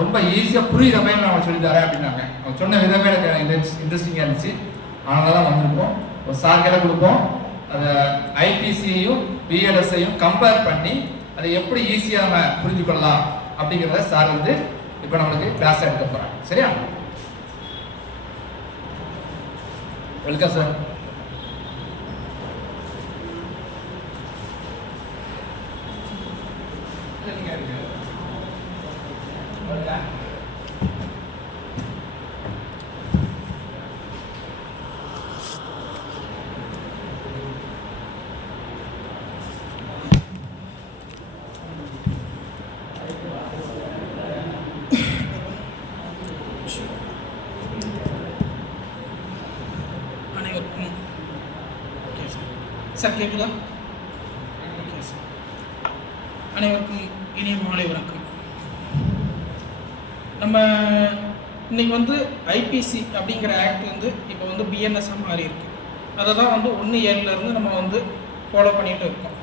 ரொம்ப ஈஸியாக புரியுற மாதிரி நான் சொல்லி தரேன் அப்படின்னாங்க. அவங்க சொன்ன விதமே எனக்கு இன்ட்ரெஸ்டிங்காக இருந்துச்சு. அதனால தான் வந்திருக்கோம். ஒரு சார்களை கொடுப்போம். அதை ஐபிசியையும் பிஎல்எஸ்ஐயும் கம்பேர் பண்ணி அதை எப்படி ஈஸியாக நம்ம புரிஞ்சு கொள்ளலாம் அப்படிங்கிறத சார் வந்து இப்போ நம்மளுக்கு கிளாஸ் எடுக்க போகிறாங்க. சரியா? Welcome sir. அனைவருக்கும் ஓகே சார் கேட்குதா? Okay sir. அனைவருக்கும் இனிய மாலை வணக்கம். நம்ம இன்னைக்கு வந்து ஐபிசி அப்படிங்கிற ஆக்ட் வந்து இப்போ வந்து பிஎன்எஸ்ஸாக மாறி இருக்கு. அதை தான் வந்து 1/7 நம்ம வந்து ஃபாலோ பண்ணிகிட்டு இருக்கோம்.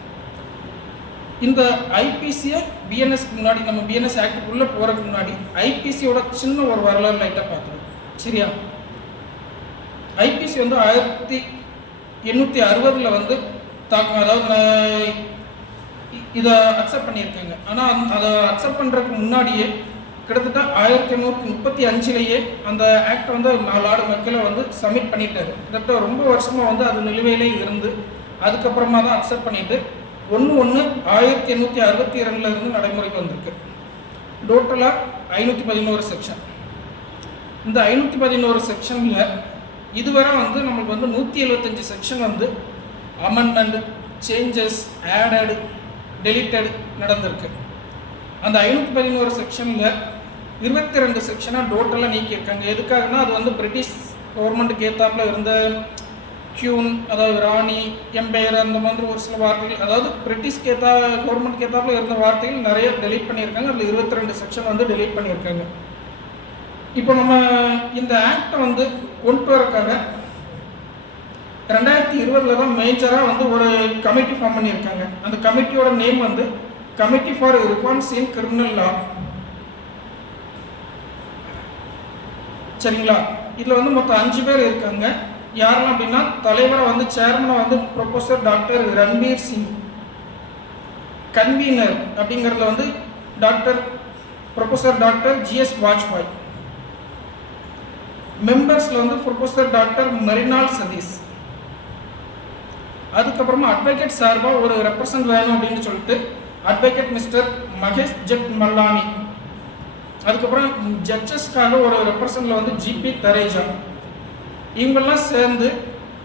இந்த ஐபிசியை பிஎன்எஸ்க்கு முன்னாடி நம்ம பிஎன்எஸ் ஆக்டுக்குள்ளே போகிறதுக்கு முன்னாடி ஐபிசியோட சின்ன ஒரு வரலாறு லைட்டாக பார்த்துருக்கோம். சரியா? ஐபிசி வந்து 1860 வந்து அதாவது இதை அக்செப்ட் பண்ணியிருக்காங்க. ஆனால் அதை அக்செப்ட் பண்ணுறதுக்கு முன்னாடியே கிட்டத்தட்ட 1835 அந்த ஆக்டை வந்து 4 மக்களை வந்து சப்மிட் பண்ணிட்டாரு. கிட்டத்தட்ட ரொம்ப வருஷமாக வந்து அது நிலுவையிலே இருந்து அதுக்கப்புறமா தான் அக்செப்ட் பண்ணிட்டு 1/1/1862 நடைமுறைக்கு வந்திருக்கு. டோட்டலாக 511 செக்ஷன். இந்த 511 செக்ஷனில் இதுவரை வந்து நமக்கு வந்து 175 செக்ஷன் வந்து அமெண்ட்மெண்ட், சேஞ்சஸ், ஆடட், டெலிட்டட் நடந்திருக்கு. அந்த 511 செக்ஷனில் 22 செக்ஷனாக டோட்டலாக நீக்கியிருக்காங்க. எதுக்காகனா அது வந்து பிரிட்டிஷ் கவர்மெண்ட்டுக்கு ஏற்றாப்புல இருந்த கியூன், அதாவது ராணி, எம்பையர், அந்த மாதிரி ஒரு சில வார்த்தைகள், அதாவது பிரிட்டிஷ்க்கு கவர்மெண்ட்டுக்கு ஏற்றாப்புல இருந்த வார்த்தைகள் நிறைய டெலீட் பண்ணியிருக்காங்க. அதில் 22 செக்ஷன் வந்து டெலீட் பண்ணியிருக்காங்க. இப்போ நம்ம இந்த ஆக்டை வந்து கொண்டு வரக்காக 2020 தான் மேஜராக வந்து ஒரு கமிட்டி ஃபார்ம் பண்ணியிருக்காங்க. அந்த கமிட்டியோட நேம் வந்து committee for reforms in criminal லா. சரிங்களா? இதில் வந்து மொத்தம் 5 பேர் இருக்காங்க. யாரெல்லாம் அப்படின்னா, தலைவரை வந்து சேர்மனாக வந்து professor doctor Ranbir Singh, convener அப்படிங்கிறதுல வந்து ப்ரொஃபஸர் டாக்டர் ஜிஎஸ் வாஜ்பாய், மெம்பர்ஸில் வந்து ப்ரொஃபஸர் டாக்டர் மரினால் சதீஷ், அதுக்கப்புறமா அட்வொகேட் சார்பாக ஒரு ரெப்ரசன்ட் வேணும் அப்படின்னு சொல்லிட்டு அட்வொகேட் மிஸ்டர் மகேஷ் ஜெட் மல்லானி, அதுக்கப்புறம் ஜட்ஜஸ்க்காக ஒரு ரெப்ரசன்ட்ல வந்து ஜிபி தரேஜா, இவங்கெல்லாம் சேர்ந்து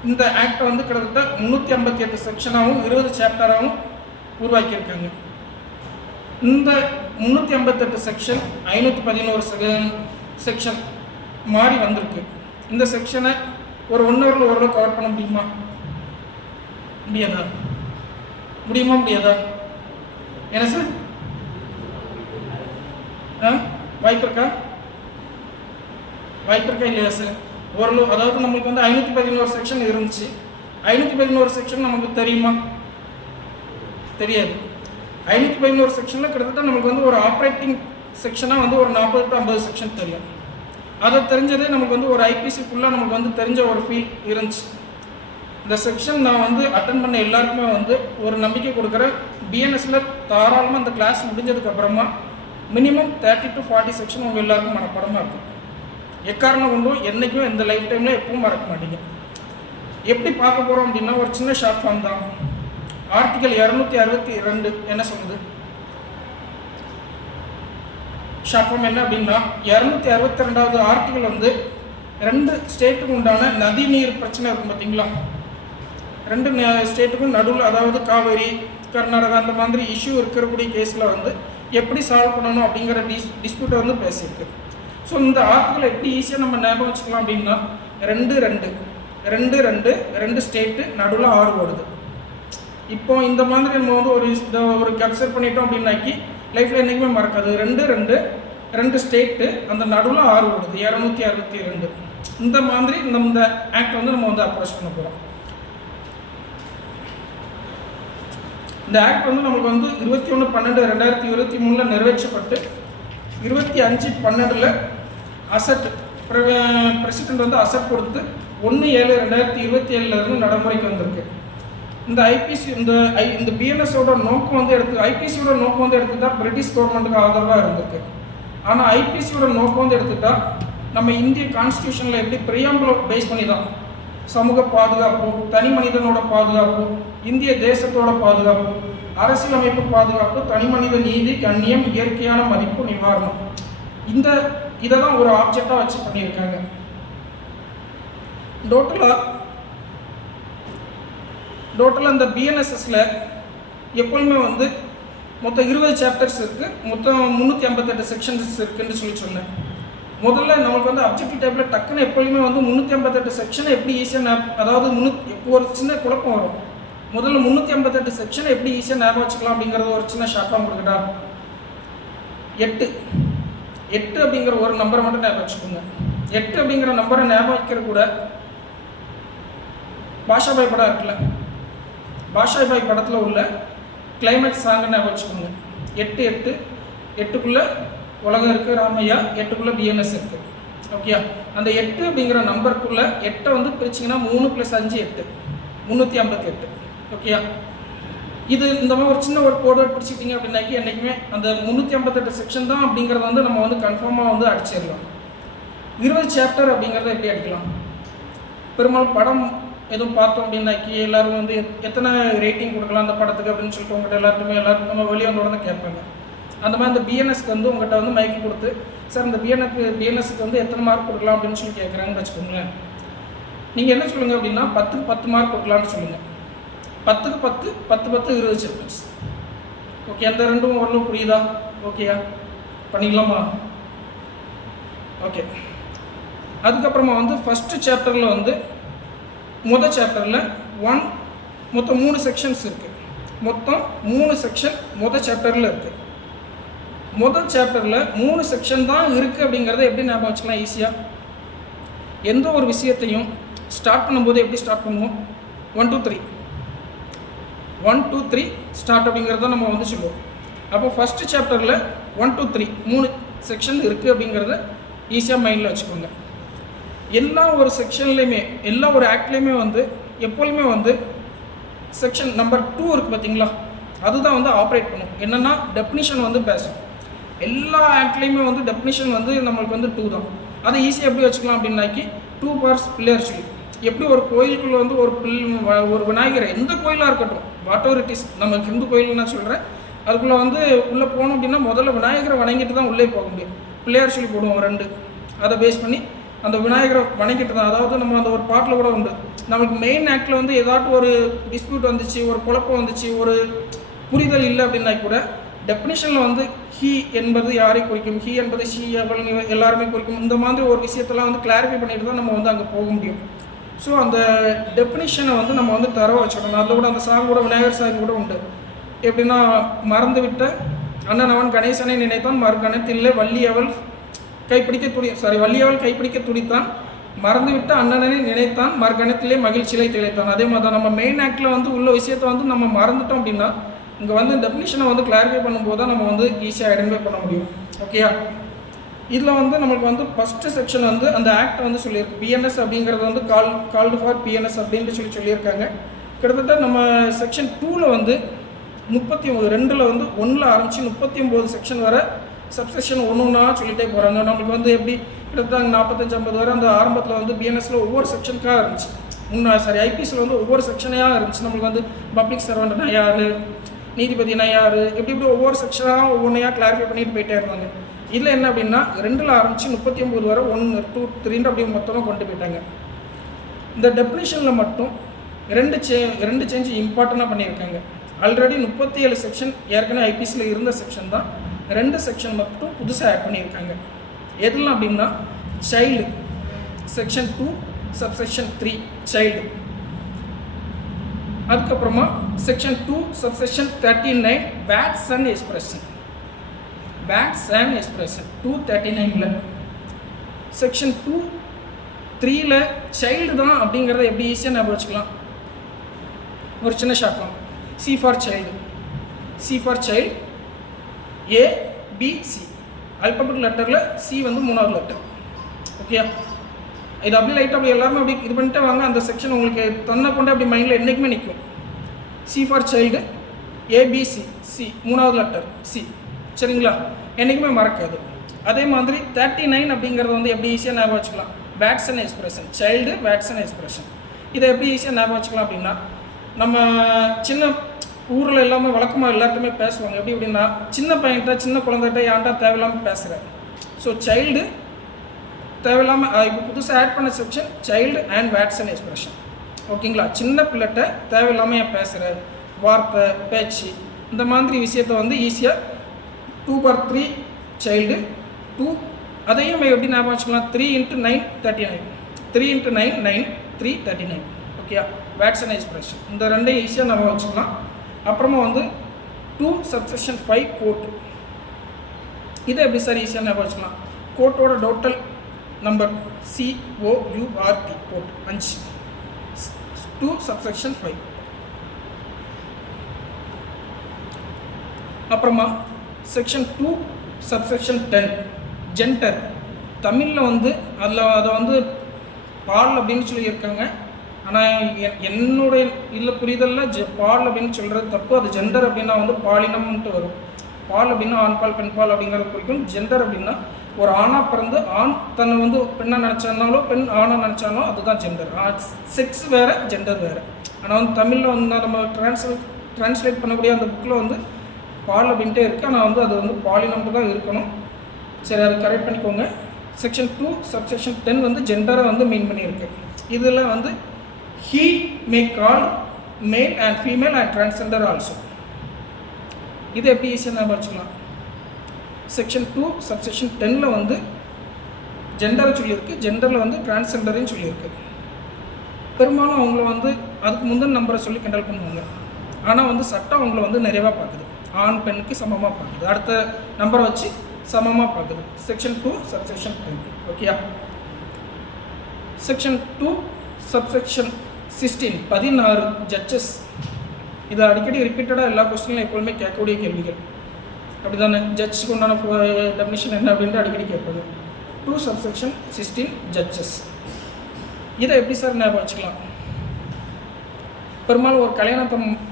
இந்த ஆக்டை வந்து கிட்டத்தட்ட 358 செக்ஷனாகவும் 20 சாப்டராகவும் உருவாக்கியிருக்காங்க. இந்த 358 செக்ஷன் 511 செக்ஷன் மாறி வந்திருக்கு. இந்த செக்ஷனை ஒரு 1 ஹவரில் ஓரளவு கவர் பண்ண முடியுமா? முடியாதா? முடியாதா? என்ன சார்? வாய்ப்பு இருக்கா இல்லையா சார்? ஓரளவு, அதாவது நம்மளுக்கு வந்து 511 செக்ஷன் இருந்துச்சு. 511 செக்ஷன் நமக்கு தெரியுமா? தெரியாது. 511 செக்ஷனில் கிட்டத்தட்ட நமக்கு வந்து ஒரு ஆப்ரேட்டிங் செக்ஷனாக வந்து ஒரு 40 to 50 செக்ஷன் தெரியும். அதை தெரிஞ்சதே நமக்கு வந்து ஒரு ஐபிசி ஃபுல்லாக நமக்கு வந்து தெரிஞ்ச ஒரு ஃபீல் இருந்துச்சு. இந்த செக்ஷன் நான் வந்து அட்டன் பண்ண எல்லாருக்குமே வந்து ஒரு நம்பிக்கை கொடுக்குறேன். பிஎன்எஸில் தாராளமாக இந்த கிளாஸ் முடிஞ்சதுக்கப்புறமா மினிமம் 30 to 40 செக்ஷன் உங்கள் எல்லாருக்கும் மனப்படமாக இருக்கும். எக்காரணம் கொண்டும் என்றைக்கும் இந்த லைஃப் டைமில் எப்பவும் மறக்க மாட்டீங்க. எப்படி பார்க்க போகிறோம் அப்படின்னா, ஒரு சின்ன ஷார்ட் ஃபார்ம் தான். ஆர்டிகல் 262 என்ன சொல்லுது? ஷார்ட் ஃபார்ம் என்ன அப்படின்னா, 262வது ஆர்டிகல் வந்து 2 ஸ்டேட்டுக்கு உண்டான நதி நீர் பிரச்சனை இருக்கும் பார்த்தீங்களா? 2 ஸ்டேட்டுக்கும் நடுவில், அதாவது காவேரி, கர்நாடகா அந்த மாதிரி இஷ்யூ இருக்கக்கூடிய கேஸில் வந்து எப்படி சால்வ் பண்ணணும் அப்படிங்கிற டிஸ்பியூட்டை வந்து பேசியிருக்கு. ஸோ இந்த ஆர்டிகல் எப்படி ஈஸியாக நம்ம ஞாபகம் வச்சுக்கலாம் அப்படின்னா, 2 ஸ்டேட்டு நடுவில் 6 ஓடுது. இப்போ இந்த மாதிரி நம்ம வந்து ஒரு கேப்சர் பண்ணிட்டோம் அப்படின்னாக்கி லைஃப்பில் என்றைக்குமே மறக்காது. 2 ஸ்டேட்டு அந்த நடுவில் 6 ஓடுது, 262. இந்த மாதிரி இந்த ஆக்ட் வந்து நம்ம வந்து அப்ரோச் பண்ண போகிறோம். இந்த ஆக்ட் வந்து நமக்கு வந்து 21/12/2023 நிறைவேற்றப்பட்டு 25/12 அசட் பிரசிடென்ட் வந்து அசட் கொடுத்து 1/7/2027 நடைமுறைக்கு வந்திருக்கு. இந்த ஐபிசி இந்த பிஎன்எஸோட நோக்கம் வந்து ஐபிசியோட நோக்கம் வந்து எடுத்துக்கிட்டா பிரிட்டிஷ் கவர்மெண்ட்டுக்கு ஆதரவாக இருந்திருக்கு. ஆனால் ஐபிசியோட நோக்கம் வந்து எடுத்துக்கிட்டா நம்ம இந்திய கான்ஸ்டியூஷனில் எப்படி பிரியாம்பிளை பேஸ் பண்ணி தான் சமூக பாதுகாப்பு, தனி மனிதனோட பாதுகாப்பு, இந்திய தேசத்தோட பாதுகாப்பு, அரசியலமைப்பு பாதுகாப்பு, தனி மனித நீதி, கண்ணியம், இயற்கையான மதிப்பு, நிவாரணம், இதை தான் ஒரு ஆப்ஜெக்டாக வச்சு பண்ணியிருக்காங்க. டோட்டலாக இந்த பிஎன்எஸ்எஸ்ல எப்பொழுதுமே வந்து மொத்தம் 20 சாப்டர்ஸ் இருக்குது, மொத்தம் 358 செக்ஷன்ஸ் இருக்குன்னு சொன்னேன். முதல்ல நமக்கு வந்து அப்ஜெக்டிவ் டைப்பில் டக்குன்னு எப்பொழுதுமே வந்து 358 செக்ஷனை எப்படி ஈஸியாக அதாவது ஒரு சின்ன குழப்பம் வரும். முதல்ல 358 செக்ஷனை எப்படி ஈஸியாக ஞாபகம் வச்சுக்கலாம் அப்படிங்கிறது ஒரு சின்ன ஷாக்காக கொடுக்கட்டா. 8 அப்படிங்கிற ஒரு நம்பரை மட்டும் ஞாபகம் வச்சுக்கோங்க. 8 அப்படிங்கிற நம்பரை ஞாபகம் வைக்கிற கூட பாஷாபாய் படம் இருக்குல்ல, பாஷாபாய் படத்தில் உள்ள கிளைமேக்ஸ் சாங்கை ஞாபகம் வச்சுக்கோங்க. 8 உலகம் இருக்குது, ராமையா 8 பிஎன்எஸ் இருக்குது. ஓகே, அந்த 8 அப்படிங்கிற நம்பருக்குள்ளே 8 வந்து பிரிச்சிங்கன்னா 3 + 5 8 358. ஓகேயா, இது இந்த மாதிரி ஒரு சின்ன ஒரு கோடு பிடிச்சிட்டிங்க அப்படின்னாக்கி என்றைக்குமே அந்த 358 செக்ஷன் தான் அப்படிங்கிறத வந்து நம்ம வந்து கன்ஃபார்மாக வந்து அடிச்சிடலாம். 20 சாப்டர் அப்படிங்கிறத எப்படி அடிக்கலாம்? பெரும்பாலும் படம் எதுவும் பார்த்தோம் அப்படின்னாக்கி எல்லோரும் வந்து எத்தனை ரேட்டிங் கொடுக்கலாம் அந்த படத்துக்கு அப்படின்னு சொல்லிட்டு உங்கள்கிட்ட எல்லாரும் நம்ம வெளியே வந்த உடனே கேட்பாங்க. அந்த மாதிரி இந்த பிஎன்எஸ்க்கு வந்து உங்கள்கிட்ட வந்து மைக்கு கொடுத்து சார் இந்த பிஎன்எஸ்க்கு வந்து எத்தனை மார்க் கொடுக்கலாம் அப்படின்னு சொல்லி கேட்குறாங்கன்னு வச்சுக்கோங்களேன். நீங்கள் என்ன சொல்லுங்கள் அப்படின்னா 10க்கு 10 மார்க் கொடுக்கலான்னு சொல்லுங்கள். 10க்கு 10 10 10 20 சாப்டர்ஸ். ஓகே, அந்த ரெண்டும் ஓரளவு புரியுதா? ஓகேயா, பண்ணிக்கலாமா? ஓகே, அதுக்கப்புறமா வந்து ஃபஸ்ட்டு சாப்டரில் வந்து முதல் சாப்டரில் மொத்தம் 3 செக்ஷன்ஸ் இருக்குது. மொத்தம் 3 செக்ஷன் முதல் சாப்டரில் இருக்குது. முதல் சாப்டரில் 3 செக்ஷன் தான் இருக்குது அப்படிங்கிறத எப்படி ஞாபகம் வச்சுக்கலாம் ஈஸியாக? எந்த ஒரு விஷயத்தையும் ஸ்டார்ட் பண்ணும்போது எப்படி ஸ்டார்ட் பண்ணுவோம்? 1 2 3 1 2 3 ஸ்டார்ட் அப்படிங்கிறத நம்ம வந்து சொல்லுவோம். அப்போ ஃபஸ்ட்டு சாப்டரில் 1 2 3 3 செக்ஷன் இருக்குது அப்படிங்கிறத ஈஸியாக மைண்டில் வச்சுக்கோங்க. எல்லா ஒரு செக்ஷன்லேயுமே எல்லா ஒரு ஆக்ட்லேயுமே வந்து எப்பொழுதுமே வந்து செக்ஷன் நம்பர் 2 இருக்குது பார்த்தீங்களா, அதுதான் வந்து ஆப்ரேட் பண்ணும். என்னென்னா டெஃபினிஷன் வந்து பேசும். எல்லா ஆக்ட்லேயுமே வந்து டெஃபினிஷன் வந்து நம்மளுக்கு வந்து 2 தான். அதை ஈஸியாக எப்படி வச்சுக்கலாம் அப்படின்னாக்கி 2 பார்ட்ஸ் பிள்ளையார் சொல்லி எப்படி ஒரு கோயிலுக்குள்ளே வந்து ஒரு விநாயகர் எந்த கோயிலாக இருக்கட்டும், வாட் எவர் இட் இஸ், நம்ம ஹிந்து கோயில்னு நான் சொல்கிறேன், அதுக்குள்ளே வந்து உள்ளே போகணும் அப்படின்னா முதல்ல விநாயகரை வணங்கிட்டு தான் உள்ளே போக முடியும். பிள்ளையார் சொல்லி போடுவோம் 2, அதை பேஸ் பண்ணி அந்த விநாயகரை வணங்கிட்டு தான். அதாவது நம்ம அந்த ஒரு பாட்டில் கூட உண்டு, நம்மளுக்கு மெயின் ஆக்டில் வந்து ஏதாட்டும் ஒரு டிஸ்பியூட் வந்துச்சு, ஒரு குழப்பம் வந்துச்சு, ஒரு புரிதல் இல்லை அப்படின்னா கூட டெஃபினிஷனில் வந்து ஹீ என்பது யாரை குறிக்கும், ஹீ என்பது ஷீ அவள் எல்லாருமே குறிக்கும். இந்த மாதிரி ஒரு விஷயத்தெல்லாம் வந்து கிளாரிஃபை பண்ணிட்டு தான் நம்ம வந்து அங்கே போக முடியும். ஸோ அந்த டெஃபினிஷனை வந்து நம்ம வந்து தரவ வச்சுக்கணும். அதில் கூட அந்த சாங் கூட விநாயகர் சாங் கூட உண்டு. எப்படின்னா மறந்து விட்ட அண்ணன் அவன் கணேசனை நினைத்தான், மறுகணத்தில்லை வள்ளியவள் கைப்பிடிக்க துடித்தான், மறந்துவிட்ட அண்ணனை நினைத்தான், மறுகணத்திலே மகிழ்ச்சியிலே திளைத்தான். அதே மாதிரி தான் நம்ம மெயின் ஆக்டில் வந்து உள்ள விஷயத்தை வந்து நம்ம மறந்துட்டோம் அப்படின்னா இங்கே வந்து டெஃபினிஷனை வந்து கிளாரிஃபை பண்ணும்போது தான் நம்ம வந்து ஈஸியாக ஐடென்டிஃபை பண்ண முடியும். ஓகேயா, இதில் வந்து நம்மளுக்கு வந்து ஃபஸ்ட்டு செக்ஷன் வந்து அந்த ஆக்ட் வந்து சொல்லியிருக்கு. பிஎன்எஸ் அப்படிங்கிறது வந்து கால்டு ஃபார் பிஎன்எஸ் அப்படின்ட்டு சொல்லியிருக்காங்க. கிட்டத்தட்ட நம்ம செக்ஷன் 2ல் வந்து 32 வந்து 1ல் ஆரம்பித்து 39 செக்ஷன் வர சப்செக்ஷன் ஒன்றா சொல்லிகிட்டே போகிறாங்க. நம்மளுக்கு வந்து எப்படி கிட்டத்தட்ட 45-50 வரை அந்த ஆரம்பத்தில் வந்து பிஎன்எஸில் ஒவ்வொரு செக்ஷனுக்காக இருந்துச்சு. ஐபிஎஸ்சில் வந்து ஒவ்வொரு செக்ஷனையாக இருந்துச்சு. நம்மளுக்கு வந்து பப்ளிக் சர்வெண்ட்னா யார், நீதிபதினா யார், எப்படி ஒவ்வொரு செக்ஷனாக ஒவ்வொன்றையாக கிளாரிஃபை பண்ணிட்டு போயிட்டே இருந்தாங்க. இதில் என்ன அப்படின்னா 2ல் ஆரம்பித்து 39 வரை 1 2 3 அப்படி மொத்தமாக கொண்டு போயிட்டாங்க. இந்த டெஃபினிஷனில் மட்டும் ரெண்டு சேஞ்ச் இம்பார்ட்டண்ட்டாக பண்ணியிருக்காங்க. ஆல்ரெடி 37 செக்ஷன் ஏற்கனவே ஐபிஎஸ்சியில் இருந்த செக்ஷன் தான், 2 செக்ஷன் மட்டும் புதுசாக ஆட் பண்ணியிருக்காங்க. எதெல்லாம் அப்படின்னா சைல்டு செக்ஷன் 2 சப்செக்ஷன் 3 சைல்டு, அதுக்கப்புறமா section 2 subsection 39 words and expression 239ல் செக்ஷன் 2-3ல் சைல்டு தான் அப்படிங்கிறத எப்படி ஈஸியாக ஞாபகம் வச்சுக்கலாம்? ஒரு சின்ன ஷாக்கம். C for child, ABC alphabetic லெட்டரில் சி வந்து 3வது லெட்டர். ஓகே, இது அப்படி லைட்டாக அப்படி எல்லாருமே அப்படி இது பண்ணிட்டு வாங்க. அந்த செக்ஷன் உங்களுக்கு தன்னை கொண்டு அப்படி மைண்டில் என்றைக்குமே நிற்கும். C for child, ABC, C 3வது லெட்டர் சி. சரிங்களா, என்றைக்குமே மறக்காது. அதே மாதிரி 39 அப்படிங்கிறது வந்து எப்படி ஈஸியாக ஞாபகம் வச்சுக்கலாம், words and expression. Child, words and expression. இதை எப்படி ஈஸியாக ஞாபகம் வச்சுக்கலாம் அப்படின்னா, நம்ம சின்ன ஊரில் எல்லாமே வழக்கமாக எல்லாருக்குமே பேசுவாங்க. எப்படி அப்படின்னா, சின்ன பையன்கிட்ட சின்ன குழந்தைகிட்ட ஏன்டா தேவையில்லாமல் பேசுகிறேன். ஸோ சைல்டு தேவையில்லாமல் இப்போ புதுசாக ஆட் பண்ண section child and words and expression. ஓகேங்களா, சின்ன பிள்ளைகிட்ட தேவையில்லாமல் ஏன் பேசுகிற வார்த்தை பேச்சு இந்த மாதிரி விஷயத்தை வந்து ஈஸியாக 2/3 சைல்டு 2. அதையும் எப்படி ஞாபகம் வச்சுக்கலாம், 3 × 9 39, 3 × 9 9, 3 39. ஓகே, வேர்ட்ஸ் அண்ட் எக்ஸ்பிரஷன் இந்த ரெண்டையும் ஈஸியாக ஞாபகம் வச்சுக்கலாம். அப்புறமா வந்து 2 subsection 5 கோட். இதை எப்படி சார் ஈஸியாக ஞாபகம் வச்சுக்கலாம், கோட்டோட total number COURT court 5, 2 subsection 5. அப்புறமா செக்ஷன் 2 subsection 10 ஜெண்டர். தமிழில் வந்து அதை வந்து பால் அப்படின்னு சொல்லியிருக்காங்க. ஆனால் என்னுடைய இல்லை புரிதலில் பால் அப்படின்னு சொல்கிறது தப்பு. அது ஜெண்டர் அப்படின்னா வந்து பாலினம்ன்ட்டு வரும். பால் அப்படின்னா ஆண் பால் பெண் பால் அப்படிங்கிறது குறிக்கும். ஜெண்டர் அப்படின்னா ஒரு ஆணாக பிறந்து ஆண் தன்னை வந்து பெண்ணாக நினச்சானாலோ பெண் ஆணாக நினச்சானோ அதுதான் ஜெண்டர். செக்ஸ் வேறு, ஜெண்டர் வேறு. ஆனால் வந்து தமிழில் வந்து நம்ம ட்ரான்ஸ்லேட் பண்ணக்கூடிய அந்த புக்கில் வந்து பால் அப்படின்ட்டே இருக்குது. ஆனால் வந்து அது வந்து பாலினம்ட்டு தான் இருக்கணும். சரி, அதை கரெக்ட் பண்ணிக்கோங்க. செக்ஷன் 2 subsection 10 வந்து ஜெண்டரை வந்து மீன் பண்ணியிருக்கு. இதில் வந்து he may call male and female and transgender also. இது எப்படி ஈஸியாக ஞாபகம் வச்சுக்கலாம், செக்ஷன் 2 subsection 10ல் வந்து ஜெண்டரை சொல்லியிருக்கு, ஜெண்டரில் வந்து டிரான்ஸ்ஜெண்டரையும் சொல்லியிருக்கு. பெரும்பாலும் அவங்கள வந்து அதுக்கு முந்தின நம்பரை சொல்லி கிண்டல் பண்ணுவாங்க. ஆனால் வந்து சட்டம் அவங்கள வந்து நிறைவாக பார்க்குது, ஆண் பெண்ணுக்கு சமமாக பார்க்குது, அடுத்த நம்பரை வச்சு சமமாக பார்க்குது. Section 2 subsection 10. ஓகேயா, செக்ஷன் 2 subsection 16 16 ஜட்ஜஸ். இது அடிக்கடி ரிப்பீட்டடாக எல்லா கொஸ்டின்லையும் எப்போதுமே கேட்கக்கூடிய கேள்விகள். அப்படி தானே, ஜட்ஜுக்கு உண்டான டெஃபினிஷன் என்ன அப்படின்ட்டு அடிக்கடி கேட்பாங்க. 2 subsection 16 ஜட்ஜஸ். இதை எப்படி சார் ஞாபகம் வச்சுக்கலாம், பெரும்பாலும் ஒரு கல்யாண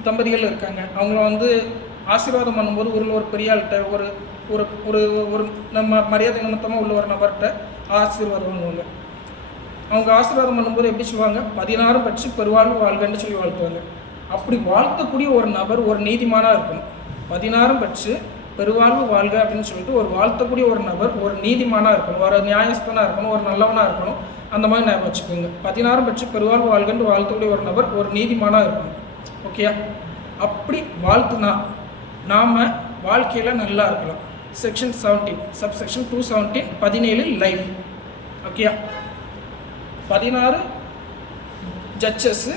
தம்பதிகள் இருக்காங்க. அவங்கள வந்து ஆசீர்வாதம் பண்ணும்போது ஊரில் ஒரு பெரிய ஆள்கிட்ட ஒரு ஒரு ஒரு ஒரு நம்ம மரியாதை நிமித்தமாக உள்ள ஒரு நபர்கிட்ட ஆசீர்வாதம் பண்ணுவாங்க. அவங்க ஆசீர்வாதம் பண்ணும்போது எப்படி சொல்லுவாங்க, 16 பற்றி பெருவாழ்வு வாழ்கன்னு சொல்லி வாழ்த்துவாங்க. அப்படி வாழ்த்தக்கூடிய ஒரு நபர் ஒரு நீதிமானாக இருக்கணும். 16 பற்றி பெருவாழ்வு வாழ்க அப்படின்னு சொல்லிட்டு ஒரு வாழ்த்தக்கூடிய ஒரு நபர் ஒரு நீதிமானாக இருக்கணும், ஒரு நியாயஸ்தனாக இருக்கணும், ஒரு நல்லவனாக இருக்கணும். அந்த மாதிரி ஞாபகம் வச்சுக்கோங்க. 16 பற்றி பெருவாழ்வு வாழ்கன்னு வாழ்த்தக்கூடிய ஒரு நபர் ஒரு நீதிமானாக இருக்கணும். ஓகேயா, அப்படி வாழ்த்துனா நாம் வாழ்க்கையில் நல்லா இருக்கலாம். Section 17 subsection 217 17 life. ஓகேயா, 16 ஜட்ஜஸ்ஸு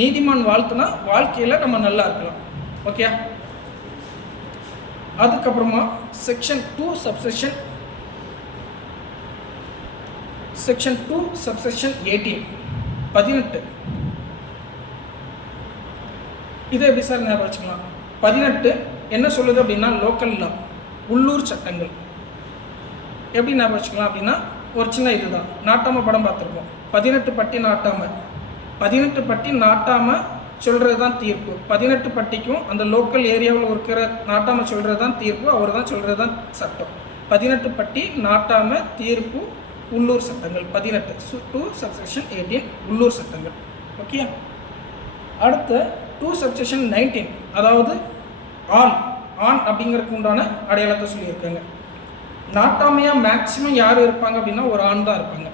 நீதிமான் வாழ்த்துனா வாழ்க்கையில் நம்ம நல்லா இருக்கலாம். ஓகே, அதுக்கப்புறமா செக்ஷன் 2 subsection 18 18. இதை எப்படி சார் ஞாபகம் வச்சுக்கலாம், 18 என்ன சொல்லுது அப்படின்னா லோக்கல் லா, உள்ளூர் சட்டங்கள். எப்படி ஞாபகம் வச்சுக்கலாம் அப்படின்னா ஒரு சின்ன இதுதான், நாட்டாமல் படம் பார்த்துருப்போம். 18 பட்டி நாட்டாமல், 18 பட்டி நாட்டாமல் சொல்கிறது தான் தீர்ப்பு. 18 பட்டிக்கும் அந்த லோக்கல் ஏரியாவில் இருக்கிற நாட்டாமல் சொல்கிறது தான் தீர்ப்பு, அவர் தான் சொல்கிறது தான் சட்டம். 18 பட்டி நாட்டாமல் தீர்ப்பு உள்ளூர் சட்டங்கள் 18. 2 subsection 18 உள்ளூர் சட்டங்கள். ஓகே, அடுத்த 2 subsection 19 அதாவது ஆண் அப்படிங்கிறதுக்கு உண்டான அடையாளத்தை சொல்லியிருக்காங்க. நாட்டாமையாக மேக்ஸிமம் யார் இருப்பாங்க அப்படின்னா ஒரு ஆண் தான் இருப்பாங்க.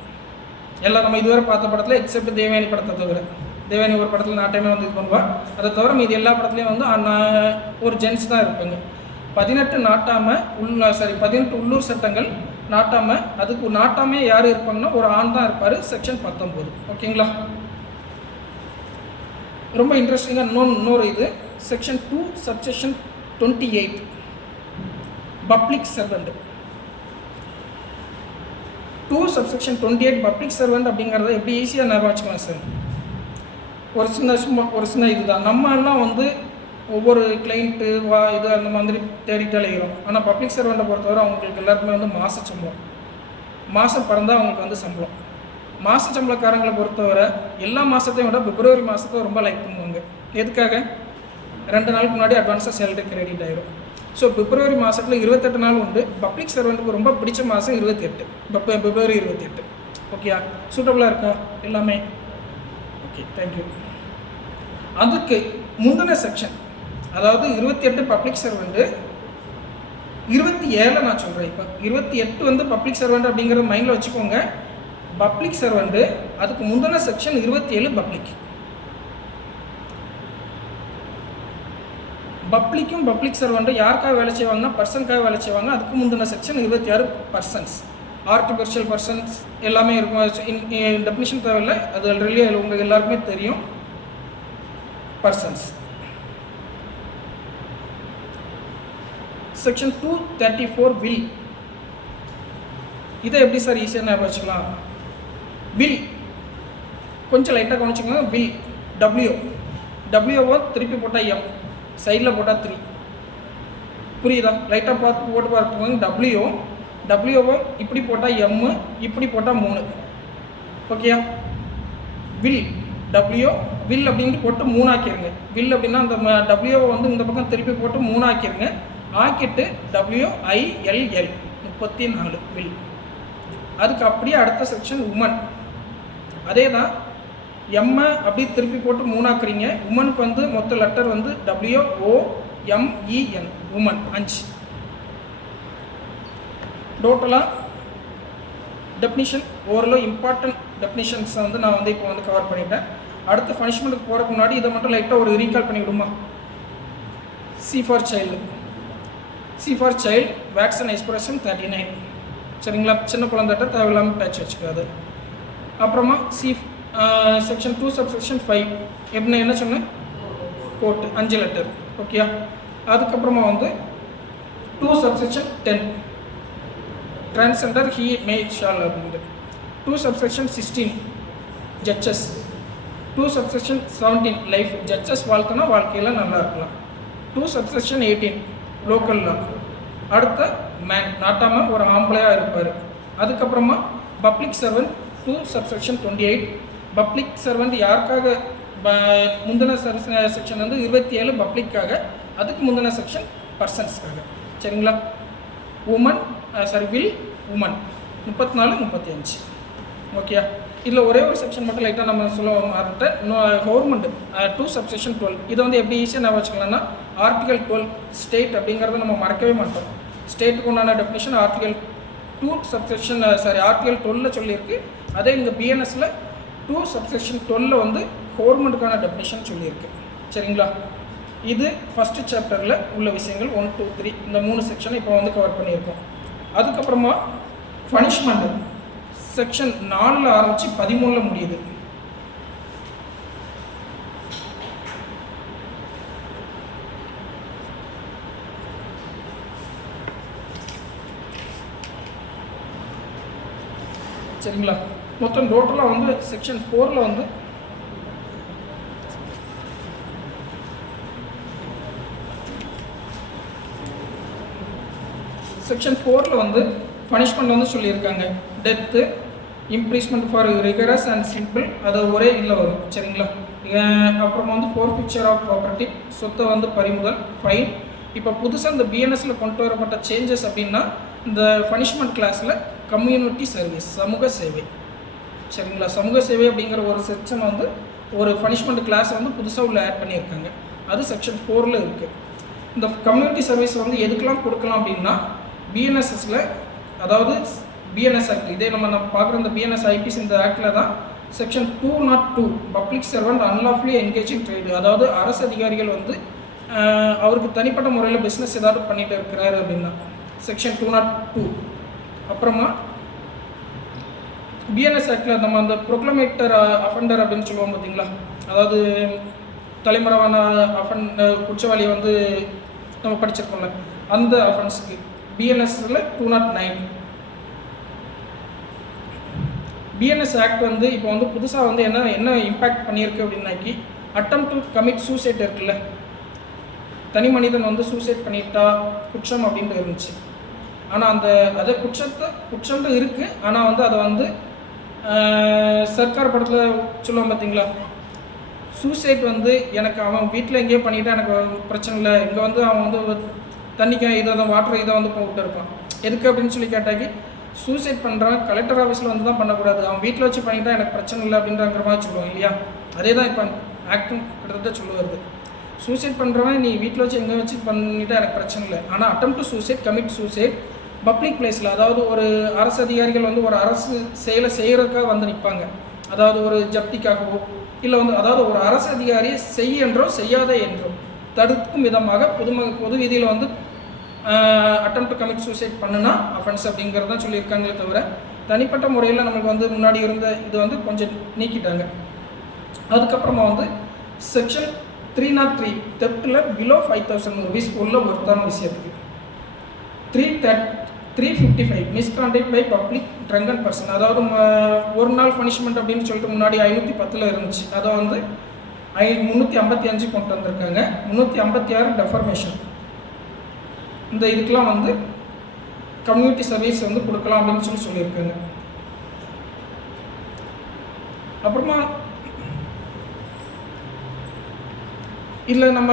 எல்லாம் நம்ம இதுவரை பார்த்த படத்தில் எக்ஸப்ட் தேவயானி படத்தை தவிர, தேவயானி ஒரு படத்தில் நாட்டாமே வந்து இது பண்ணுவார். அதை தவிர மீது எல்லா படத்துலையும் வந்து ஒரு ஜென்ஸ் தான் இருப்பாங்க. 18 நாட்டாமல் 18 உள்ளூர் சட்டங்கள் நாட்டாமல், அதுக்கு நாட்டாமே யார் இருப்பாங்கன்னா ஒரு ஆண் தான் இருப்பார். செக்ஷன் 19. ஓகேங்களா, ரொம்ப இன்ட்ரெஸ்டிங்காக இன்னொரு இது section 2 subsection 28 public servant. 2 subsection 28 public servant அப்படிங்கிறத எப்படி ஈஸியாக ஞாபகம் வச்சுக்கலாம் சார், ஒரு சின்ன இதுதான். நம்ம எல்லாம் வந்து ஒவ்வொரு கிளைண்ட்டு இது அந்த மாதிரி தேடிட்டு அலைகிறோம். ஆனால் பப்ளிக் சர்வெண்ட்டை பொறுத்தவரை அவங்களுக்கு எல்லாருக்குமே வந்து மாத சம்பளம், மாதம் பிறந்தால் அவங்களுக்கு வந்து சம்பளம். மாத சம்பளக்காரங்களை பொறுத்தவரை எல்லா மாதத்தையும் விட பிப்ரவரி மாதத்தை ரொம்ப லைக் பண்ணுவாங்க. எதுக்காக? 2 நாளுக்கு முன்னாடி அட்வான்ஸாக சேலரி கிரெடிட் ஆகிடும். ஸோ பிப்ரவரி மாதத்தில் 28 நாள் உண்டு. பப்ளிக் சர்வெண்ட்டுக்கு ரொம்ப பிடிச்ச மாதம் 28, பிப்ரவரி 28. ஓகேயா? சூட்டபுளாக இருக்கா எல்லாமே? Okay, thank you. அதுக்கு முந்தின செக்ஷன், அதாவது 28 பப்ளிக் சர்வெண்ட்டு, 27 நான் சொல்கிறேன். இப்போ 28 வந்து பப்ளிக் சர்வெண்ட் அப்படிங்கிறத மைண்டில் வச்சுக்கோங்க. பப்ளிக் சர்வெண்ட்டு அதுக்கு முந்தின செக்ஷன் 27 பப்ளிக். பப்ளிக்கும் பப்ளிக் சர்வெண்ட்டும் யாருக்காக வேலை செய்வாங்கன்னா பர்சனுக்காக வேலை செய்வாங்க. அதுக்கு முந்தின செக்ஷன் 26 பர்சன்ஸ், ஆர்டிஃபிஷியல் பர்சன்ஸ் எல்லாமே இருக்கும். டெஃபினிஷன் தேவையில்லை, அது ஆல்ரெடி உங்களுக்கு எல்லாருக்குமே தெரியும். Persons section 234 will. இதை எப்படி சார் ஈஸியாக ஞாபகம் வச்சுக்கலாம்? வில் கொஞ்சம் லைட்டாக கவனிச்சுக்கோங்க. வில் டபிள்யூஓ திருப்பி போட்டால் எம், சைடில் போட்டால் 3. புரியுதா? லைட்டாக போட்டு பார்த்துக்கோங்க. டபிள்யூஓ இப்படி போட்டால் எம்மு, இப்படி போட்டால் 3. ஓகேயா? வில் வில் அப்படின்ட்டு போட்டு 3 ஆக்கிடுங்க. வில் அப்படின்னா அந்த டபிள்யூஓ வந்து இந்த பக்கம் திருப்பி போட்டு 3 ஆக்கிடுங்க. ஆக்கிட்டு WILL 34 வில். அதுக்கு அப்படியே அடுத்த செக்ஷன் உமன். அதே தான், எம்மை அப்படி திருப்பி போட்டு 3 ஆக்குறீங்க. உமனுக்கு வந்து மொத்த லெட்டர் வந்து WOMEN, உமன் 5. டோட்டலாக டெஃபினிஷன் ஓரளவு இம்பார்ட்டன்ட் டெஃபினிஷன்ஸை வந்து நான் வந்து இப்போ வந்து கவர் பண்ணிட்டேன். அடுத்த பனிஷ்மெண்ட்டுக்கு போகிறதுக்கு முன்னாடி இதை மட்டும் லைட்டாக ஒரு ரீகால் பண்ணிவிடுமா? சி ஃபார் சைல்டு வேக்சின் எக்ஸ்பிரஷன் 39. சரிங்களா? சின்ன குழந்தைகிட்ட தேவையில்லாமல் பேட்ச் வச்சுக்காது. அப்புறமா செக்ஷன் 2 சப்செக்ஷன் 5 எப்படின்னா என்ன சொன்னேன்? Court 5 letter. ஓகேயா? அதுக்கப்புறமா வந்து 2 subsection 10 transgender he may shall அப்படின்ட்டு. 2 subsection 16 judges. 2 subsection 17 life. Judges வாழ்க்கைனா வாழ்க்கையில் நல்லா இருக்கலாம். 2 சப்செக்ஷன் 18 லோக்கல் லா. அடுத்த மேன், நாட்டாமல் ஒரு ஆம்பளையாக இருப்பார். அதுக்கப்புறமா public servant 2 subsection 28. Public servant யாருக்காக? முந்தின செக்ஷன் வந்து 27 பப்ளிக்காக, அதுக்கு முந்தின செக்ஷன் பர்சன்ஸ்க்காக. சரிங்களா? Woman will woman 34 35. ஓகேயா? இதில் ஒரே ஒரு செக்ஷன் மட்டும் லைட்டாக நம்ம சொல்ல மாட்டேன். Government 2 subsection 12. இதை வந்து எப்படி ஈஸியாக நான் வச்சுக்கலாம்னா ஆர்டிகல் 12 ஸ்டேட் அப்படிங்கிறத நம்ம மறக்கவே மாட்டோம். ஸ்டேட்டுக்கு உண்டான டெஃபினிஷன் ஆர்டிகல் 2 சப்செக்ஷன் ஆர்டிகல் 12 சொல்லியிருக்கு. அதே இங்கே பிஎன்எஸில் 2 சப்செக்ஷன் 12 வந்து கவர்மெண்ட்டுக்கான டெஃபினிஷன் சொல்லியிருக்கு. சரிங்களா? இது ஃபஸ்ட்டு சாப்டரில் உள்ள விஷயங்கள் 1, 2, 3 இந்த 3 செக்ஷனை இப்போ வந்து கவர் பண்ணியிருக்கோம். அதுக்கப்புறமா பனிஷ்மெண்ட்டு செக்ஷன் 4ல் ஆரம்பித்து 13ல் முடியுது. சரிங்களா? மொத்தம் டோட்டலாக வந்து செக்ஷன் 4ல் வந்து வந்து பனிஷ்மெண்ட் வந்து சொல்லியிருக்காங்க. Death, imprisonment for rigorous and simple, அது ஒரே இதில் வரும். சரிங்களா? அப்புறமா வந்து ஃபோர்ஃபிக்சர் ஆஃப் ப்ராப்பர்ட்டி, சொத்தை வந்து பறிமுதல், ஃபைன். இப்போ புதுசாக இந்த பிஎன்எஸில் கொண்டு வரப்பட்ட சேஞ்சஸ் அப்படின்னா இந்த பனிஷ்மெண்ட் கிளாஸில் கம்யூனிட்டி சர்வீஸ், சமூக சேவை. சரிங்களா? சமூக சேவை அப்படிங்கிற ஒரு செக்ஷன் வந்து ஒரு பனிஷ்மெண்ட் கிளாஸை வந்து புதுசாக உள்ள ஆட் பண்ணியிருக்காங்க. அது செக்ஷன் 4ல் இருக்குது. இந்த கம்யூனிட்டி சர்வீஸ் வந்து எதுக்கெல்லாம் கொடுக்கலாம் அப்படின்னா பிஎன்எஸ்எஸில், அதாவது பிஎன்எஸ் ஆக்ட், இதே நம்ம பார்க்குற இந்த பிஎன்எஸ் ஐபிசி இந்த ஆக்டில் தான் section 202 public servant unlawfully engaging trade, அதாவது அரசு அதிகாரிகள் வந்து அவருக்கு தனிப்பட்ட முறையில் பிஸ்னஸ் ஏதாவது பண்ணிகிட்டு இருக்கிறாரு அப்படின்னா செக்ஷன் 202. அப்புறமா பிஎன்எஸ் ஆக்டில் நம்ம அந்த ப்ரொக்ளமேட்டர் அஃபண்டர் அப்படின்னு சொல்லுவோம் பார்த்தீங்களா, அதாவது தலைமறைவான குற்றவாளியை வந்து நம்ம படிச்சிருக்கோம்ல, அந்த அஃபென்ஸுக்கு பிஎன்எஸ்ல 209. பிஎன்எஸ் ஆக்ட் வந்து இப்போ வந்து புதுசாக வந்து என்ன இம்பேக்ட் பண்ணியிருக்கு அப்படின்னாக்கி அட்டெம்ப்ட் டு கமிட் சூசைட் இருக்குல்ல, தனி மனிதன் வந்து சூசைட் பண்ணிட்டா குற்றம் அப்படின்ட்டு இருந்துச்சு. ஆனால் அதை குற்றம்ட்டு இருக்குது. ஆனால் வந்து அதை வந்து சர்க்கார் படத்தில் சொல்லுவோம் பார்த்தீங்களா, சூசைட் வந்து எனக்கு அவன் வீட்டில் எங்கேயோ பண்ணிவிட்டா எனக்கு பிரச்சனை இல்லை, இங்கே வந்து அவன் வந்து தண்ணிக்கு இதை வாட்டர் இதை வந்து போட்டு இருப்பான். எதுக்கு அப்படின்னு சொல்லி கேட்டாக்கி, சூசைட் பண்ணுறான் கலெக்டர் ஆஃபீஸில் வந்து தான் பண்ணக்கூடாது, அவன் வீட்டில் வச்சு பண்ணிட்டா எனக்கு பிரச்சனை இல்லை அப்படின்ற மாதிரி சொல்லுவாங்க இல்லையா. அதே தான் இப்போ ஆக்டும் கிட்டத்தட்ட சொல்லுவது. சூசைட் பண்ணுறவன் நீ வீட்டில் வச்சு எங்கே வச்சு பண்ணிட்டா எனக்கு பிரச்சனை இல்லை. ஆனால் attempt to suicide, commit suicide public பிளேஸில், அதாவது ஒரு அரசு அதிகாரிகள் வந்து ஒரு அரசு செயலை செய்கிறதுக்காக வந்து நிற்பாங்க. அதாவது ஒரு ஜப்திக்காகவோ இல்லை வந்து அதாவது ஒரு அரசு அதிகாரியை செய்யன்றோ செய்யாத என்றோ தடுக்கும் விதமாக பொது வீதியில் வந்து அட்டெம்ப்ட் டு கமிட் சூசைட் பண்ணுனா அஃபென்ஸ் அப்படிங்கிறது தான் சொல்லியிருக்காங்களே தவிர, தனிப்பட்ட முறையில் நமக்கு வந்து முன்னாடி இருந்த இது வந்து கொஞ்சம் நீக்கிட்டாங்க. அதுக்கப்புறமா வந்து செக்ஷன் 303 தெப்டில் பிலோ 5,000 rupees உள்ள ஒருத்தான விஷயத்துக்கு 355 misconduct by public drunken person, அதாவது ஒரு நாள் பனிஷ்மெண்ட் அப்படின்னு சொல்லிட்டு முன்னாடி 510 இருந்துச்சு, அதை வந்து 355 கொண்டு வந்திருக்காங்க. 356 டெஃபர்மேஷன். இந்த இதுக்கெலாம் வந்து கம்யூனிட்டி சர்வீஸ் வந்து கொடுக்கலாம் அப்படின்னு சொல்லியிருக்காங்க. அப்புறமா இதில் நம்ம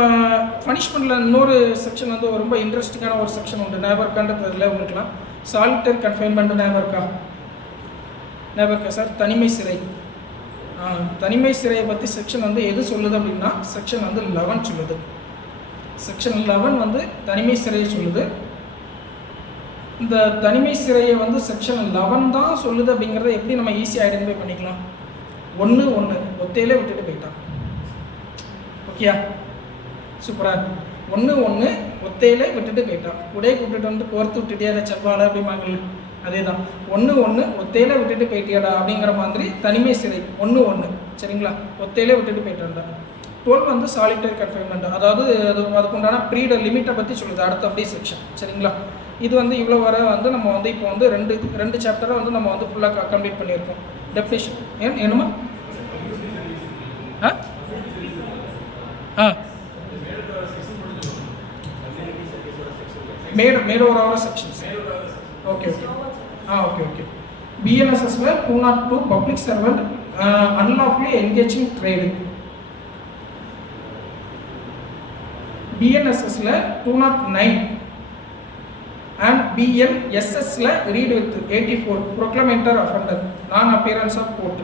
பனிஷ்மெண்ட்டில் இன்னொரு செக்ஷன் வந்து ரொம்ப இன்ட்ரெஸ்டிங்கான ஒரு செக்ஷன் உண்டு. ஞாபகம்ன்றதுல உங்களுக்குலாம் சாலிட்டரி கன்ஃபைன்மெண்ட் ஞாபகா சார்? தனிமை சிறை. தனிமை சிறையை பற்றி செக்ஷன் வந்து எது சொல்லுது அப்படின்னா, செக்ஷன் வந்து 11 சொல்லுது. செக்ஷன் 11 வந்து தனிமை சிறையை சொல்லுது. இந்த தனிமை சிறையை வந்து செக்ஷன் 11 தான் சொல்லுது அப்படிங்கிறத எப்படி நம்ம ஈஸியாக ஐடென்டிஃபை பண்ணிக்கலாம்? 1 ஒத்தையிலே விட்டுட்டு போயிட்டான். ஓகேயா? சூப்பராக 1 ஒத்தையிலே விட்டுட்டு போயிட்டான். கூடே கூப்பிட்டுட்டு வந்து கோர்த்து விட்டுட்டியாட செவ்வாழை அப்படிமாங்கல்ல, அதே தான். 1 ஒத்தையிலே விட்டுட்டு போயிட்டியாடா அப்படிங்கிற மாதிரி தனிமை சிறை 1 சரிங்களா, ஒத்தையிலே விட்டுட்டு போயிட்டான்டா. 12 வந்து சாலிட்டரி கன்ஃபைன்மெண்ட், அதாவது அதுக்குண்டான ப்ரீட் லிமிட்டை பற்றி சொல்லுது அடுத்த அப்படி செக்ஷன் சரிங்களா. இது வந்து இவ்வளோ வர வந்து நம்ம வந்து இப்போ வந்து ரெண்டு சாப்டரை வந்து நம்ம வந்து ஃபுல்லாக கம்ப்ளீட் பண்ணியிருக்கோம். டெஃபினிஷன் என்னமா made over our sections. Okay okay. BNSSல 202 public servant unlawfully engaging trade. BNSSல 209 and BNSSல read with 84 proclamator offender non appearance of court.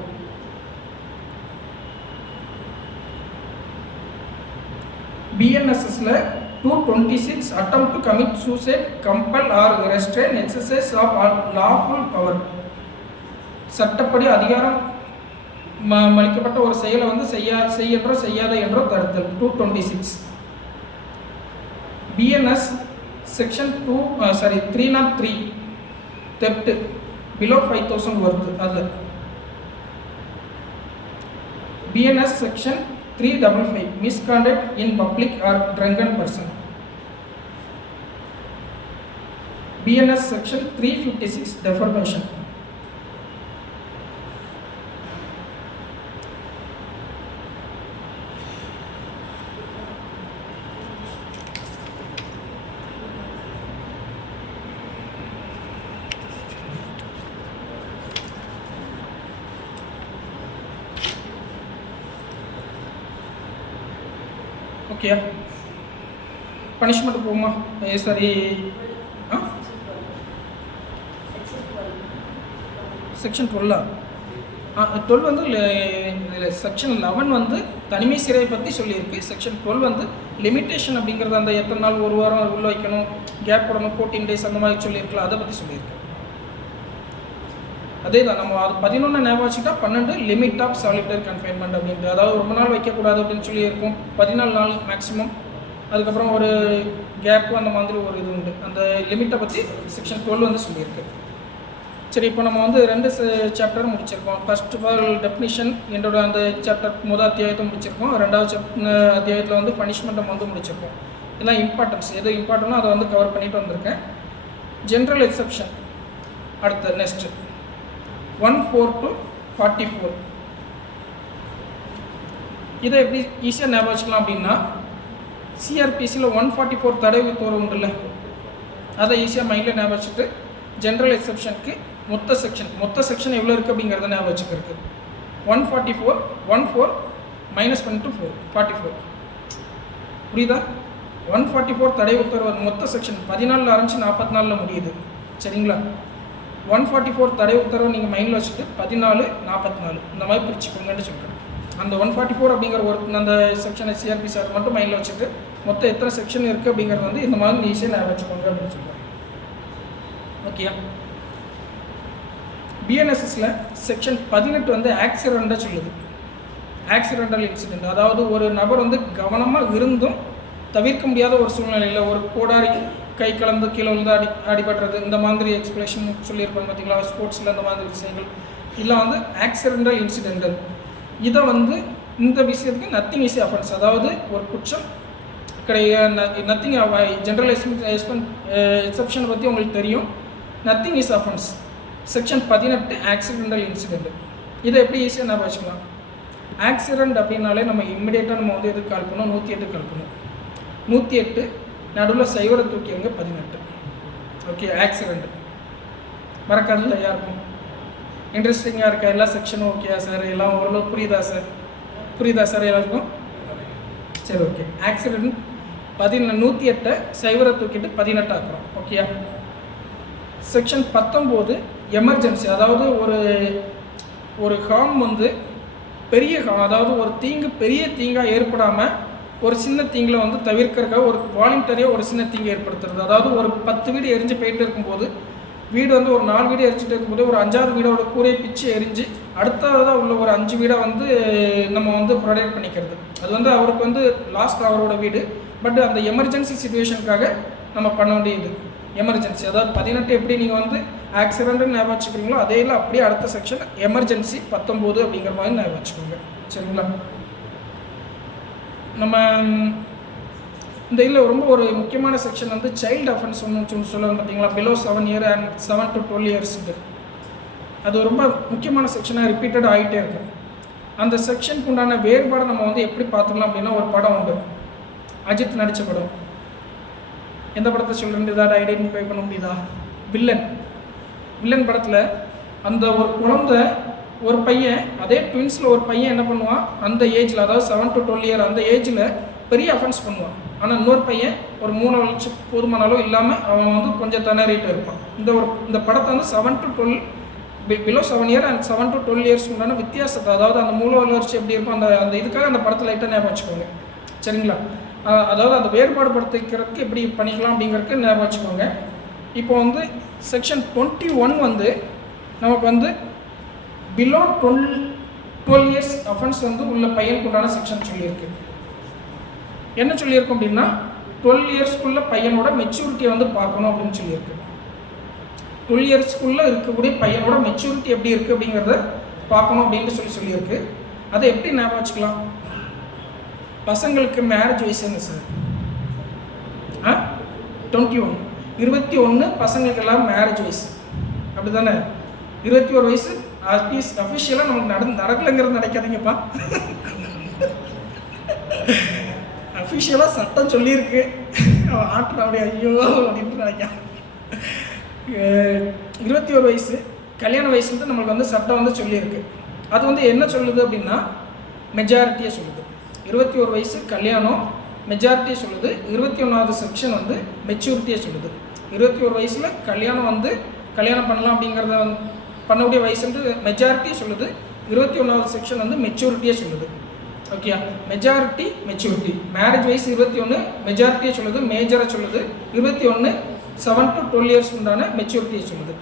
BNSSல 226 attempt to commit suicide, compel or restrain exercise of lawful power, சட்டப்படி அதிகாரம் மளிக்கப்பட்ட ஒரு செயலை வந்து செய்யன்றோ செய்யாத என்றோ தடுத்தல் 226. BNS section 303 theft below 5,000 worth, அதில் BNS section 355 misconduct in public or drunken person. BNS section 356 defamation. Okay, punishment போகுமா? சரி, செக்ஷன் 12 வந்து செக்ஷன் 11 வந்து தனிமை சிறையை பற்றி சொல்லியிருக்கு. செக்ஷன் 12 வந்து லிமிட்டேஷன் அப்படிங்கிறது அந்த எத்தனை நாள், ஒரு வாரம் உள்ள வைக்கணும், கேப் போடணும், 14 days அந்த மாதிரி சொல்லியிருக்கலாம், அதை பற்றி சொல்லியிருக்கு. அதே தான் நம்ம அது 11 ஞாபகம் வச்சுக்கிட்டா 12 லிமிட் ஆஃப் சாலிட்டரி கன்ஃபைன்மெண்ட் அப்படின்ட்டு, அதாவது ரொம்ப நாள் வைக்கக்கூடாது அப்படின்னு சொல்லியிருக்கும், 14 நாள் மேக்ஸிமம், அதுக்கப்புறம் ஒரு கேப்பு அந்த மாதிரி ஒரு இது உண்டு. அந்த லிமிட்டை பற்றி செக்ஷன் 12 வந்து சொல்லியிருக்கு. சரி, இப்போ நம்ம வந்து 2 சாப்டர் முடிச்சிருக்கோம். ஃபர்ஸ்ட் ஆஃப் ஆல் டெஃபினிஷன் என்னோட அந்த சாப்டர் முதல் அத்தியாயத்தை முடிச்சிருக்கோம். 2வது அத்தியாயத்தில் வந்து பனிஷ்மெண்ட்டை வந்து முடிச்சிருக்கோம். இதெல்லாம் இம்பார்ட்டன்ஸ், எது இம்பார்ட்டனோ அதை வந்து கவர் பண்ணிட்டு வந்திருக்கேன். ஜென்ரல் எக்ஸெப்ஷன் அடுத்த நெக்ஸ்ட் 14 to 44. இதை எப்படி ஈஸியாக ஞாபகம் வச்சுக்கலாம் அப்படின்னா, சிஆர்பிசியில் 144 தடை உத்தரவு உண்டுல்ல, அதை ஈஸியாக மைண்டில் ஞாபகம் வச்சுட்டு ஜென்ரல் எக்ஸப்ஷனுக்கு மொத்த செக்ஷன் எவ்வளோ இருக்குது அப்படிங்கிறத ஞாபகம் வச்சுக்கிறதுக்கு 144 14 மைனஸ் பண்ணிட்டு 44 புரியுதா? 144 தடை உத்தரவு மொத்த செக்ஷன் 14 ஆரம்பிச்சு 44 முடியுது சரிங்களா? 144 தடை உத்தரவு நீங்கள் மைண்டில் வச்சுட்டு 14 44 இந்த மாதிரி பிரிச்சுக்கோங்கன்னு சொல்கிறேன். அந்த 144 அப்படிங்கிற ஒரு அந்த செக்ஷனை சிஆர்பிசி அதை மட்டும் மைண்டில் வச்சுட்டு மொத்தம் எத்தனை செக்ஷன் இருக்குது அப்படிங்கிறது வந்து இந்த மாதிரி ஈஸியாக ஞாபகம் வச்சுக்கோங்க அப்படின்னு சொல்கிறேன். ஓகேயா? பிஎன்எஸ்எஸில் செக்ஷன் 18 வந்து ஆக்சிடெண்ட்டாக சொல்லுது. ஆக்சிடென்டல் இன்சிடெண்ட், அதாவது ஒரு நபர் வந்து கவனமாக இருந்தும் தவிர்க்க முடியாத ஒரு சூழ்நிலையில் ஒரு கோடாரி கை கலந்து கீழே வந்து அடிபடுறது, இந்த மாதிரி எக்ஸ்பிளேஷன் சொல்லியிருப்பாங்க பார்த்தீங்களா ஸ்போர்ட்ஸில், இந்த மாதிரி விஷயங்கள் இதெல்லாம் வந்து ஆக்சிடென்டல் இன்சிடென்டல். இதை வந்து இந்த விஷயத்துக்கு நத்திங் இஸ் அஃபென்ஸ், அதாவது ஒரு குற்றம் நத்திங் ஜென்ரல் எக்ஸப்ஷனை பற்றி உங்களுக்கு தெரியும். Nothing is offence section 18 accidental incident. இதை எப்படி ஈஸியாக ஞாபகம் வச்சுக்கலாம்? ஆக்சிடெண்ட் அப்படின்னாலே நம்ம இம்மிடியேட்டாக நம்ம வந்து எதுக்கு கால் பண்ணோம்? 108 கால் பண்ணோம். 108 நடுவில் சைவரை தூக்கிடுங்க 18. ஓகே, ஆக்சிடெண்ட் மறக்காதுல யாருக்கும்? இன்ட்ரெஸ்டிங்காக இருக்கா? எல்லா செக்ஷனும் ஓகேயா சார்? எல்லாம் ஓரளவு புரியுதா சார் எல்லாருக்கும்? சரி, ஓகே. ஆக்சிடெண்ட் 108 சைவரை தூக்கிட்டு 18 ஆக்குறோம். ஓகேயா? செக்ஷன் 19 எமர்ஜென்சி, அதாவது ஒரு ஹார்ம் வந்து பெரிய ஹார்ம், அதாவது ஒரு தீங்கு பெரிய தீங்காக ஏற்படாமல் ஒரு சின்ன தீங்கில் வந்து தவிர்க்கிறதுக்காக ஒரு வாலண்டரியாக ஒரு சின்ன தீங்கு ஏற்படுத்துறது. அதாவது ஒரு 10 வீடு எரிஞ்சு போயிட்டு இருக்கும்போது வீடு வந்து ஒரு 4 வீடு எரிஞ்சிட்டு இருக்கும்போது ஒரு 5ஆவது வீடோட கூரையை பிச்சு எரிஞ்சு அடுத்ததாக உள்ள ஒரு 5 வீடை வந்து நம்ம வந்து ப்ரொடெக்ட் பண்ணிக்கிறது. அது வந்து அவருக்கு வந்து லாஸ்ட் அவரோட வீடு, பட் அந்த எமர்ஜென்சி சுச்சுவேஷனுக்காக நம்ம பண்ண வேண்டியது எமர்ஜென்சி. அதாவது 18 எப்படி நீங்கள் வந்து ஆக்சிடென்ட்னு ஞாபகம் வச்சுக்கிறீங்களோ அதே இல்லை அப்படியே அடுத்த செக்ஷன் எமர்ஜென்சி 19 அப்படிங்கிற மாதிரி ஞாபகம் வச்சுக்கோங்க சரிங்களா? நம்ம இந்த இதில் ரொம்ப ஒரு முக்கியமான செக்ஷன் வந்து சைல்டு அஃபென்ஸ் ஒன்று சொல்லுவாங்க பார்த்தீங்களா, below 7 years and 7 to 12 years. அது ரொம்ப முக்கியமான செக்ஷனாக ரிப்பீட்டட் ஆகிட்டே இருக்கும். அந்த செக்ஷனுக்கு உண்டான வேறுபாடை நம்ம வந்து எப்படி பார்த்துக்கலாம் அப்படின்னா, ஒரு படம் உண்டு, அஜித் நடித்த படம். எந்த படத்தை சொல்கிறது? ஏதாவது ஐடென்டிஃபை பண்ண முடியுதா? வில்லன் படத்தில் அந்த ஒரு குழந்தை ஒரு பையன், அதே ட்வின்ஸில் ஒரு பையன் என்ன பண்ணுவான், அந்த ஏஜில் அதாவது 7 to 12 years அந்த ஏஜில் பெரிய அஃபென்ஸ் பண்ணுவான். ஆனால் இன்னொரு பையன் ஒரு 3 லட்சம் போதுமான அளவு இல்லாமல் அவன் வந்து கொஞ்சம் திணறிட்டு இருப்பான். இந்த படத்தை வந்து 7 to 12 below 7 years and 7 to 12 years உண்டான வித்தியாசத்தை, அதாவது அந்த மூல வளர்ச்சி எப்படி இருக்கும் அந்த இதுக்காக அந்த படத்தில் லைட்டாக ஞாபகம் வச்சுக்கோங்க சரிங்களா? அதாவது அந்த வேறுபாடு படுத்திக்கிறதுக்கு எப்படி பண்ணிக்கலாம் அப்படிங்கிறதுக்கு ஞாபகம் வச்சுக்கோங்க. இப்போ வந்து செக்ஷன் 21 வந்து நமக்கு வந்து பிலோ 12 years அஃபென்ஸ் வந்து உள்ள பையனுக்கு உண்டான செக்ஷன் சொல்லியிருக்கு. என்ன சொல்லியிருக்கோம் அப்படின்னா, 12 yearsக்குள்ள பையனோட மெச்சூரிட்டியை வந்து பார்க்கணும் அப்படின்னு சொல்லியிருக்கு. 12 yearsக்குள்ளே இருக்கக்கூடிய பையனோட மெச்சூரிட்டி எப்படி இருக்குது அப்படிங்கிறத பார்க்கணும் அப்படின்னு சொல்லியிருக்கு. அதை எப்படி ஞாபகம் வச்சுக்கலாம்? பசங்களுக்கு மேரேஜ் வயசு என்ன சார்? 21 பசங்களுக்கு எல்லாம் மேரேஜ் வயசு அப்படி தானே? 21 வயசு அஃபிஷியலாக நமக்கு நடக்கலைங்கிறது நினைக்காதீங்கப்பா. அஃபிஷியலாக சட்டம் சொல்லியிருக்கு, அவன் ஆட்டுற அப்படியே ஐயோ அப்படின்ட்டு நினைக்கான். 21 வயசு கல்யாண வயசுன்ட்டு நம்மளுக்கு வந்து சட்டம் வந்து சொல்லியிருக்கு. அது வந்து என்ன சொல்லுது அப்படின்னா, மெஜாரிட்டியை சொல்லுது. 21 வயசு கல்யாணம் மெஜாரிட்டியை சொல்லுது. 21வது செக்ஷன் வந்து மெச்சூரிட்டியை சொல்லுது. 21 வயசில் கல்யாணம் பண்ணலாம் அப்படிங்கிறத பண்ணக்கூடிய வயசுன்ட்டு மெஜாரிட்டியை சொல்லுது. 21வது செக்ஷன் வந்து மெச்சூரிட்டியை சொல்லுது. ஓகே, மெச்சூரிட்டி மேரேஜ் வயசு 21 மெஜாரிட்டியை சொல்லுது, மேஜரை சொல்லுது. 21 7 to 12 years உண்டான மெச்சூரிட்டியை சொல்லுது.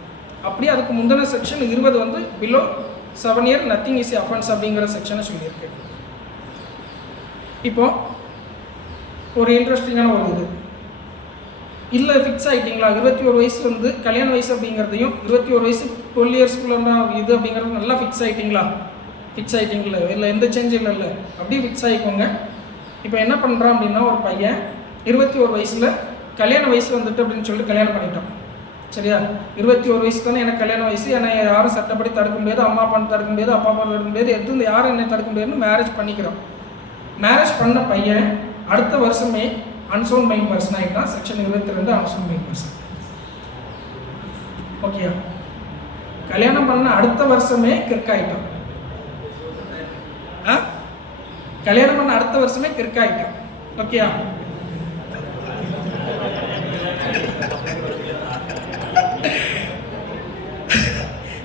அப்படியே அதுக்கு முந்தின செக்ஷன் 20 வந்து below 7 years nothing is offence அப்படிங்கிற செக்ஷனை சொல்லியிருக்கு. இப்போ ஒரு இன்ட்ரெஸ்டிங்கான ஒரு இது இல்லை, ஃபிக்ஸ் ஆகிட்டிங்களா? 21 வயசு வந்து கல்யாண வயசு அப்படிங்கிறதையும் 21 வயசு 12 yearsக்குள்ள இது அப்படிங்கிறது நல்லா ஃபிக்ஸ் ஆகிட்டிங்களா? இல்லை எந்த சேஞ்சும் இல்லை, அப்படியே ஃபிக்ஸ் ஆகிக்கோங்க. இப்போ என்ன பண்ணுறான் அப்படின்னா, ஒரு பையன் 21 வயசில் கல்யாண வயசு வந்துட்டு அப்படின்னு சொல்லிட்டு கல்யாணம் பண்ணிட்டான் சரியா? 21 வயசு தானே எனக்கு கல்யாண வயசு, என்னை யாரும் சட்டப்படி தடுக்க முடியாது, அம்மா அப்பான்னு தடுக்க முடியாது, அப்பா அப்பா தடுக்க முடியாது, எதுவும் யாரும் என்னை தடுக்க முடியாதுன்னு மேரேஜ் பண்ணிக்கிறான். மேரேஜ் பண்ண பையன் அடுத்த வருஷமே அன்சவுண்ட் மைண்ட் பர்சன் ஆகிட்டான். Section 22 unsound mind person. ஓகேயா? கல்யாணம் பண்ண அடுத்த வருஷமே கிறுக்காயிட்டான். கல்யாணம் பண்ண அடுத்த வருஷமே கிறுக்காயிட்டான். ஓகேயா?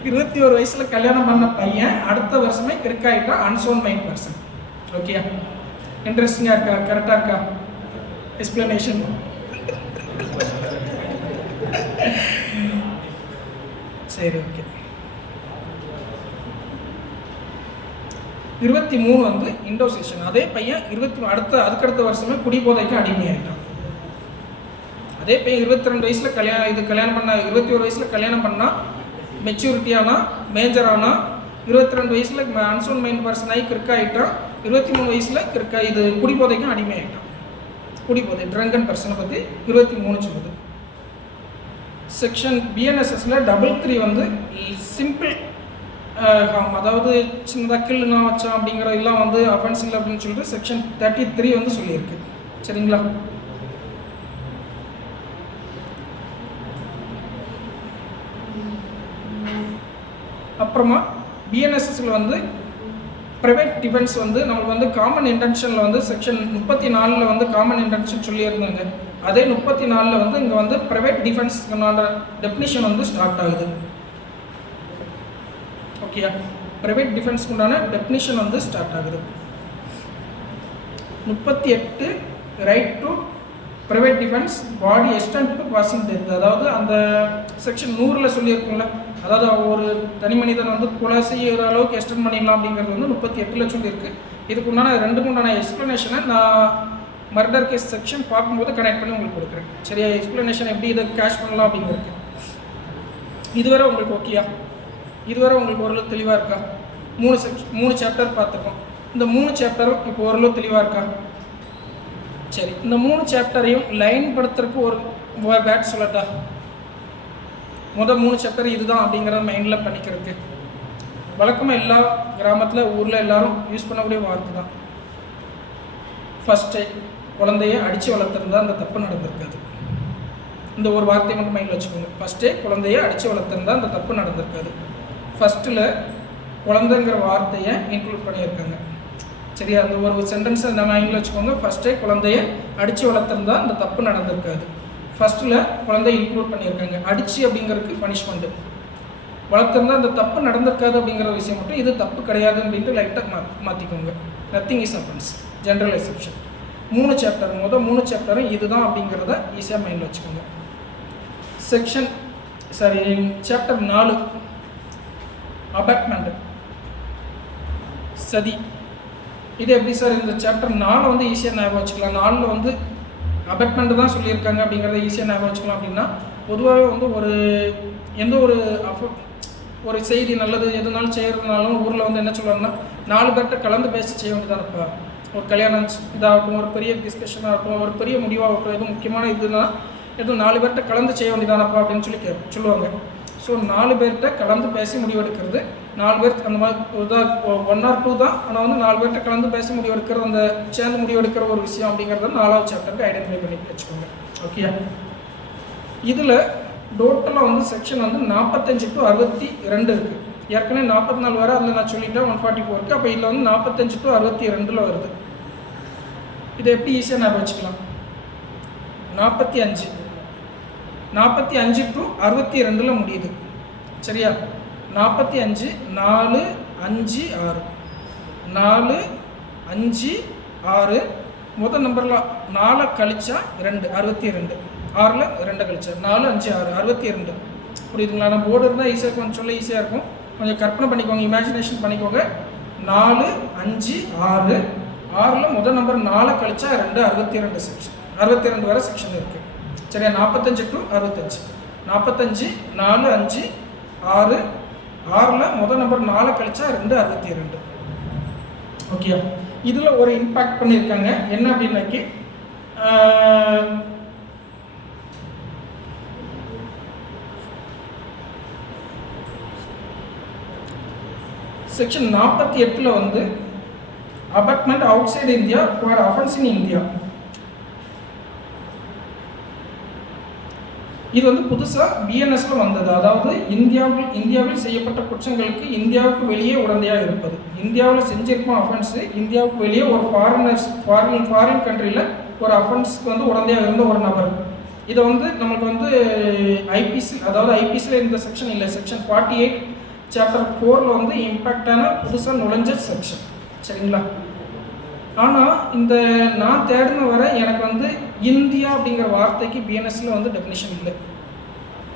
இருபத்தி ஒரு வயசுல கல்யாணம் பண்ண பையன் அடுத்த வருஷமே கிறுக்காயிட்டான். Unsound mind person. ஓகேயா? இன்ட்ரெஸ்டிங்கா இருக்கா? கரெக்டா இருக்கா எக்ஸ்பிளனேஷன்? சரி, ஓகே. 23 வந்து இண்டோசேஷன். அதே பையன் அதுக்கடுத்த வருஷமே குடிபோதைக்கு அடிமையாயிட்டான். அதே பையன் 22 வயசுல கல்யாணம் பண்ண 21 வயசுல கல்யாணம் பண்ணா மெச்சூரிட்டியானா மேஜரானா 22 வயசுல அன்சவுண்ட் மைண்ட் பர்சன் ஆகி கிறுக்காயிட்டான். 23 வயசுல குடிபோதைக்கும் அடிமையாயிட்டான். குடிபோதை ட்ரங்கன் பர்சனை பற்றி 23 சொல்லுது. செக்ஷன் பிஎன்எஸ்எஸ்ல 3 வந்து சிம்பிள், அதாவது சின்னதாக கில்லுனா வச்சான் அப்படிங்கிற எல்லாம் வந்து அஃபென்ஸ் இல்லை அப்படின்னு சொல்லிட்டு செக்ஷன் 33 வந்து சொல்லியிருக்கு. சரிங்களா? அப்புறமா பிஎன்எஸ்எஸ்ல வந்து ப்ரைவேட் டிஃபென்ஸ் வந்து நம்மளுக்கு வந்து காமன் இன்டென்ஷனில் வந்து செக்ஷன் 34 வந்து காமன் இன்டென்ஷன் சொல்லியிருந்தாங்க. அதே 34 வந்து இங்கே வந்து ப்ரைவேட் டிஃபென்ஸ்க்கான டெஃபினிஷன் வந்து ஸ்டார்ட் ஆகுது. ஓகேயா? ப்ரைவேட் டிஃபென்ஸ்க்கு உண்டான டெஃபினிஷன் வந்து ஸ்டார்ட் ஆகுது. 38 right to private defence body extend to causing death. அதாவது அந்த செக்ஷன் 100ல் சொல்லியிருக்குங்கள, அதாவது ஒரு தனி மனிதன் வந்து கொலை செய்கிற அளவுக்கு எக்ஸ்டெண்ட் பண்ணிடலாம் அப்படிங்கிறது வந்து 38ல் சொல்லியிருக்கு. இதுக்கு உண்டான 2க்கு உண்டான எக்ஸ்ப்ளனேஷனை நான் மர்டர் கேஸ் செக்ஷன் பார்க்கும்போது கனெக்ட் பண்ணி உங்களுக்கு கொடுக்குறேன். சரியா? எக்ஸ்ப்ளனேஷன் எப்படி இதை கேஷ் பண்ணலாம் அப்படிங்கிறது. இதுவரை உங்களுக்கு ஓகேயா? இதுவரை உங்களுக்கு ஓரளவு தெளிவாக இருக்கா? 3 சாப்டர் பார்த்துருக்கோம். இந்த 3 சாப்டரும் இப்போ ஓரளவு தெளிவாக இருக்கா? சரி, இந்த 3 சாப்டரையும் லைன் படுத்துறதுக்கு ஒரு வேர்ட் சொல்லட்டா? 3 சாப்டர் இதுதான் அப்படிங்கிறத மைண்டில் பண்ணிக்கிறதுக்கு வழக்கமாக எல்லா கிராமத்தில் ஊரில் எல்லாரும் யூஸ் பண்ணக்கூடிய வார்த்தை தான். ஃபஸ்ட்டு குழந்தைய அடித்து வளர்த்துருந்தா அந்த தப்பு நடந்திருக்காது. இந்த ஒரு வார்த்தையை மட்டும் மைண்டில் வச்சுக்கோங்க. ஃபஸ்ட்டே குழந்தைய அடித்து வளர்த்துருந்தா அந்த தப்பு நடந்திருக்காது. ஃபஸ்ட்டில் குழந்தைங்கிற வார்த்தையை இன்க்ளூட் பண்ணியிருக்காங்க. சரியா? அந்த ஒரு சென்டென்ஸை நம்ம மைண்டில் வச்சுக்கோங்க. ஃபஸ்ட்டே குழந்தைய அடித்து வளர்த்துருந்தா அந்த தப்பு நடந்திருக்காது. ஃபஸ்ட்டில் குழந்தைய இன்க்ளூட் பண்ணியிருக்காங்க. அடித்து அப்படிங்கிறதுக்கு பனிஷ்மெண்ட்டு, வளர்த்துருந்தா அந்த தப்பு நடந்திருக்காது அப்படிங்கிற விஷயம் மட்டும் இது தப்பு கிடையாது அப்படின்ட்டு லைட்டாக மாற்றிக்கோங்க. Nothing is offence, general exception. 3 chapter 3 சாப்டரும் இதுதான் அப்படிங்கிறத ஈஸியாக மைண்டில் வச்சுக்கோங்க. சாப்டர் 4 அபாட்மெண்ட், சதி. இது எப்படி சார் இந்த சாப்டர் 4 வந்து ஈஸியாக ஞாபகம் வச்சுக்கலாம்? 4 வந்து அபாட்மெண்ட் தான் சொல்லியிருக்காங்க அப்படிங்கிறத ஈஸியாக ஞாபகம் வச்சுக்கலாம் அப்படின்னா, பொதுவாகவே வந்து எந்த ஒரு செய்தி நல்லது எதுனாலும் செய்கிறதுனாலும் ஊரில் வந்து என்ன சொல்லுவாங்கன்னா, 4 பேர்கிட்ட கலந்து பேசி செய்ய வேண்டியதானப்பா. ஒரு கல்யாணம் இதாகட்டும், ஒரு பெரிய டிஸ்கஷன் ஆகட்டும், ஒரு பெரிய முடிவாகட்டும், எதுவும் முக்கியமான இதுனா எதுவும் 4 பேர்கிட்ட கலந்து செய்ய வேண்டியதானப்பா அப்படின்னு சொல்லுவாங்க. ஸோ 4 பேர்கிட்ட கலந்து பேசி முடிவெடுக்கிறது. 4 பேர் அந்த மாதிரி 1 or 2 தான், ஆனால் வந்து 4 பேர்கிட்ட கலந்து பேசி முடிவெடுக்கிறது, அந்த சேர்ந்து முடிவெடுக்கிற ஒரு விஷயம் அப்படிங்கிறத 4வது சாப்டருக்கு ஐடென்டிஃபை பண்ணி வச்சுக்கோங்க. ஓகே? இதில் டோட்டலாக வந்து செக்ஷன் வந்து 45 to 62 இருக்குது. ஏற்கனவே 44 வரை அதில் நான் சொல்லிட்டேன், 144 இருக்குது. அப்போ இதில் வந்து 45 to 62 வருது. இதை எப்படி ஈஸியாக ஞாபகம் வச்சுக்கலாம்? 45 to 62 முடியுது. சரியா? 45 4 5 6 4 5 6 முதல் நம்பரில் 4 கழிச்சா 2 62, 6ல் 2 கழிச்சா 4 5 6 62. புரியுதுங்களா? நம்ம போர்டு இருந்தால் ஈஸியாக இருக்கும், கொஞ்சம் சொல்ல ஈஸியாக இருக்கும். கொஞ்சம் கற்பனை பண்ணிக்கோங்க, இமேஜினேஷன் பண்ணிக்கோங்க. 4 5 6 6ல் முதல் நம்பர் 4 கழிச்சா 2 62 செக்ஷன், 62 வரை செக்ஷன் இருக்குது. சரியா? 45 to 65, 45 4 5 6 6ல் முதல் நம்பர் 4 கழிச்சா 2 62. ஓகே? இதில் ஒரு இம்பேக்ட் பண்ணியிருக்காங்க. என்ன அப்படின்னாக்கி செக்ஷன் 48 வந்து abetment outside India for offence in India. இது வந்து புதுசாக பிஎன்எஸ்ல வந்தது. அதாவது இந்தியாவில் செய்யப்பட்ட குற்றங்களுக்கு இந்தியாவுக்கு வெளியே உடந்தையாக இருப்பது. இந்தியாவில் செஞ்சிருக்கும் அஃபென்ஸு இந்தியாவுக்கு வெளியே ஒரு ஃபாரின் கண்ட்ரியில் ஒரு அஃபென்ஸ்க்கு வந்து உடந்தையாக இருந்த ஒரு நபர். இதை வந்து நமக்கு வந்து ஐபிசி, அதாவது ஐபிசியில் இந்த செக்ஷன் இல்லை, செக்ஷன் 48 சாப்டர் 4ல் வந்து இம்பேக்டான புதுசாக நுழைஞ்ச செக்ஷன். சரிங்களா? ஆனால் இந்த நான் தேடின வரை எனக்கு வந்து இந்தியா அப்படிங்கிற வார்த்தைக்கு பிஎன்எஸ்ல வந்து டெஃபினிஷன் இல்லை.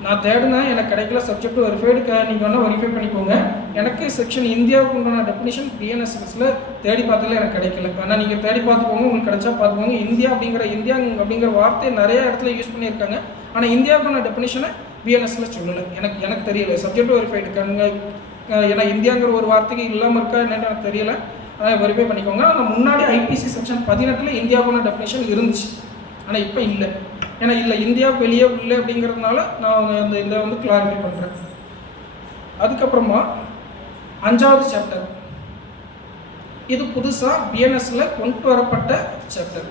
நான் தேடினேன், எனக்கு கிடைக்கல. சப்ஜெக்ட் வெரிஃபைடு, நீங்கள் வேணால் வெரிஃபை பண்ணிக்கோங்க. எனக்கு செக்ஷன் இந்தியாவுக்கு உண்டான டெஃபினிஷன் பிஎன்எஸ்எஸ்ல தேடி பார்த்ததில் எனக்கு கிடைக்கல. ஆனால் நீங்கள் தேடி பார்த்துக்கோங்க, உங்களுக்கு கிடைச்சா பார்த்துக்கோங்க. இந்தியா அப்படிங்கிற வார்த்தையை நிறைய இடத்துல யூஸ் பண்ணியிருக்காங்க. ஆனால் இந்தியாவுக்கான டெஃபினிஷனை பிஎன்எஸ்ல சொல்லலை. எனக்கு தெரியல. சப்ஜெக்ட் வெரிஃபைடு ஏன்னா இந்தியாங்கிற ஒரு வார்த்தைக்கு இல்லாமல் இருக்கா என்னன்னு எனக்கு தெரியல. ஆனால் வெரிஃபை பண்ணிக்கோங்க. ஆனால் முன்னாடி ஐபிசி செக்ஷன் 18 இந்தியாவுக்கான டெஃபினேஷன் இருந்துச்சு, ஆனால் இப்போ இல்லை. ஏன்னா இல்லை, இந்தியாவுக்கு வெளியே இல்லை அப்படிங்கிறதுனால நான் இதை வந்து கிளாரிஃபை பண்ணுறேன். அதுக்கப்புறமா 5வது சாப்டர், இது புதுசாக பிஎன்எஸ்ல கொண்டு வரப்பட்ட சாப்டர்.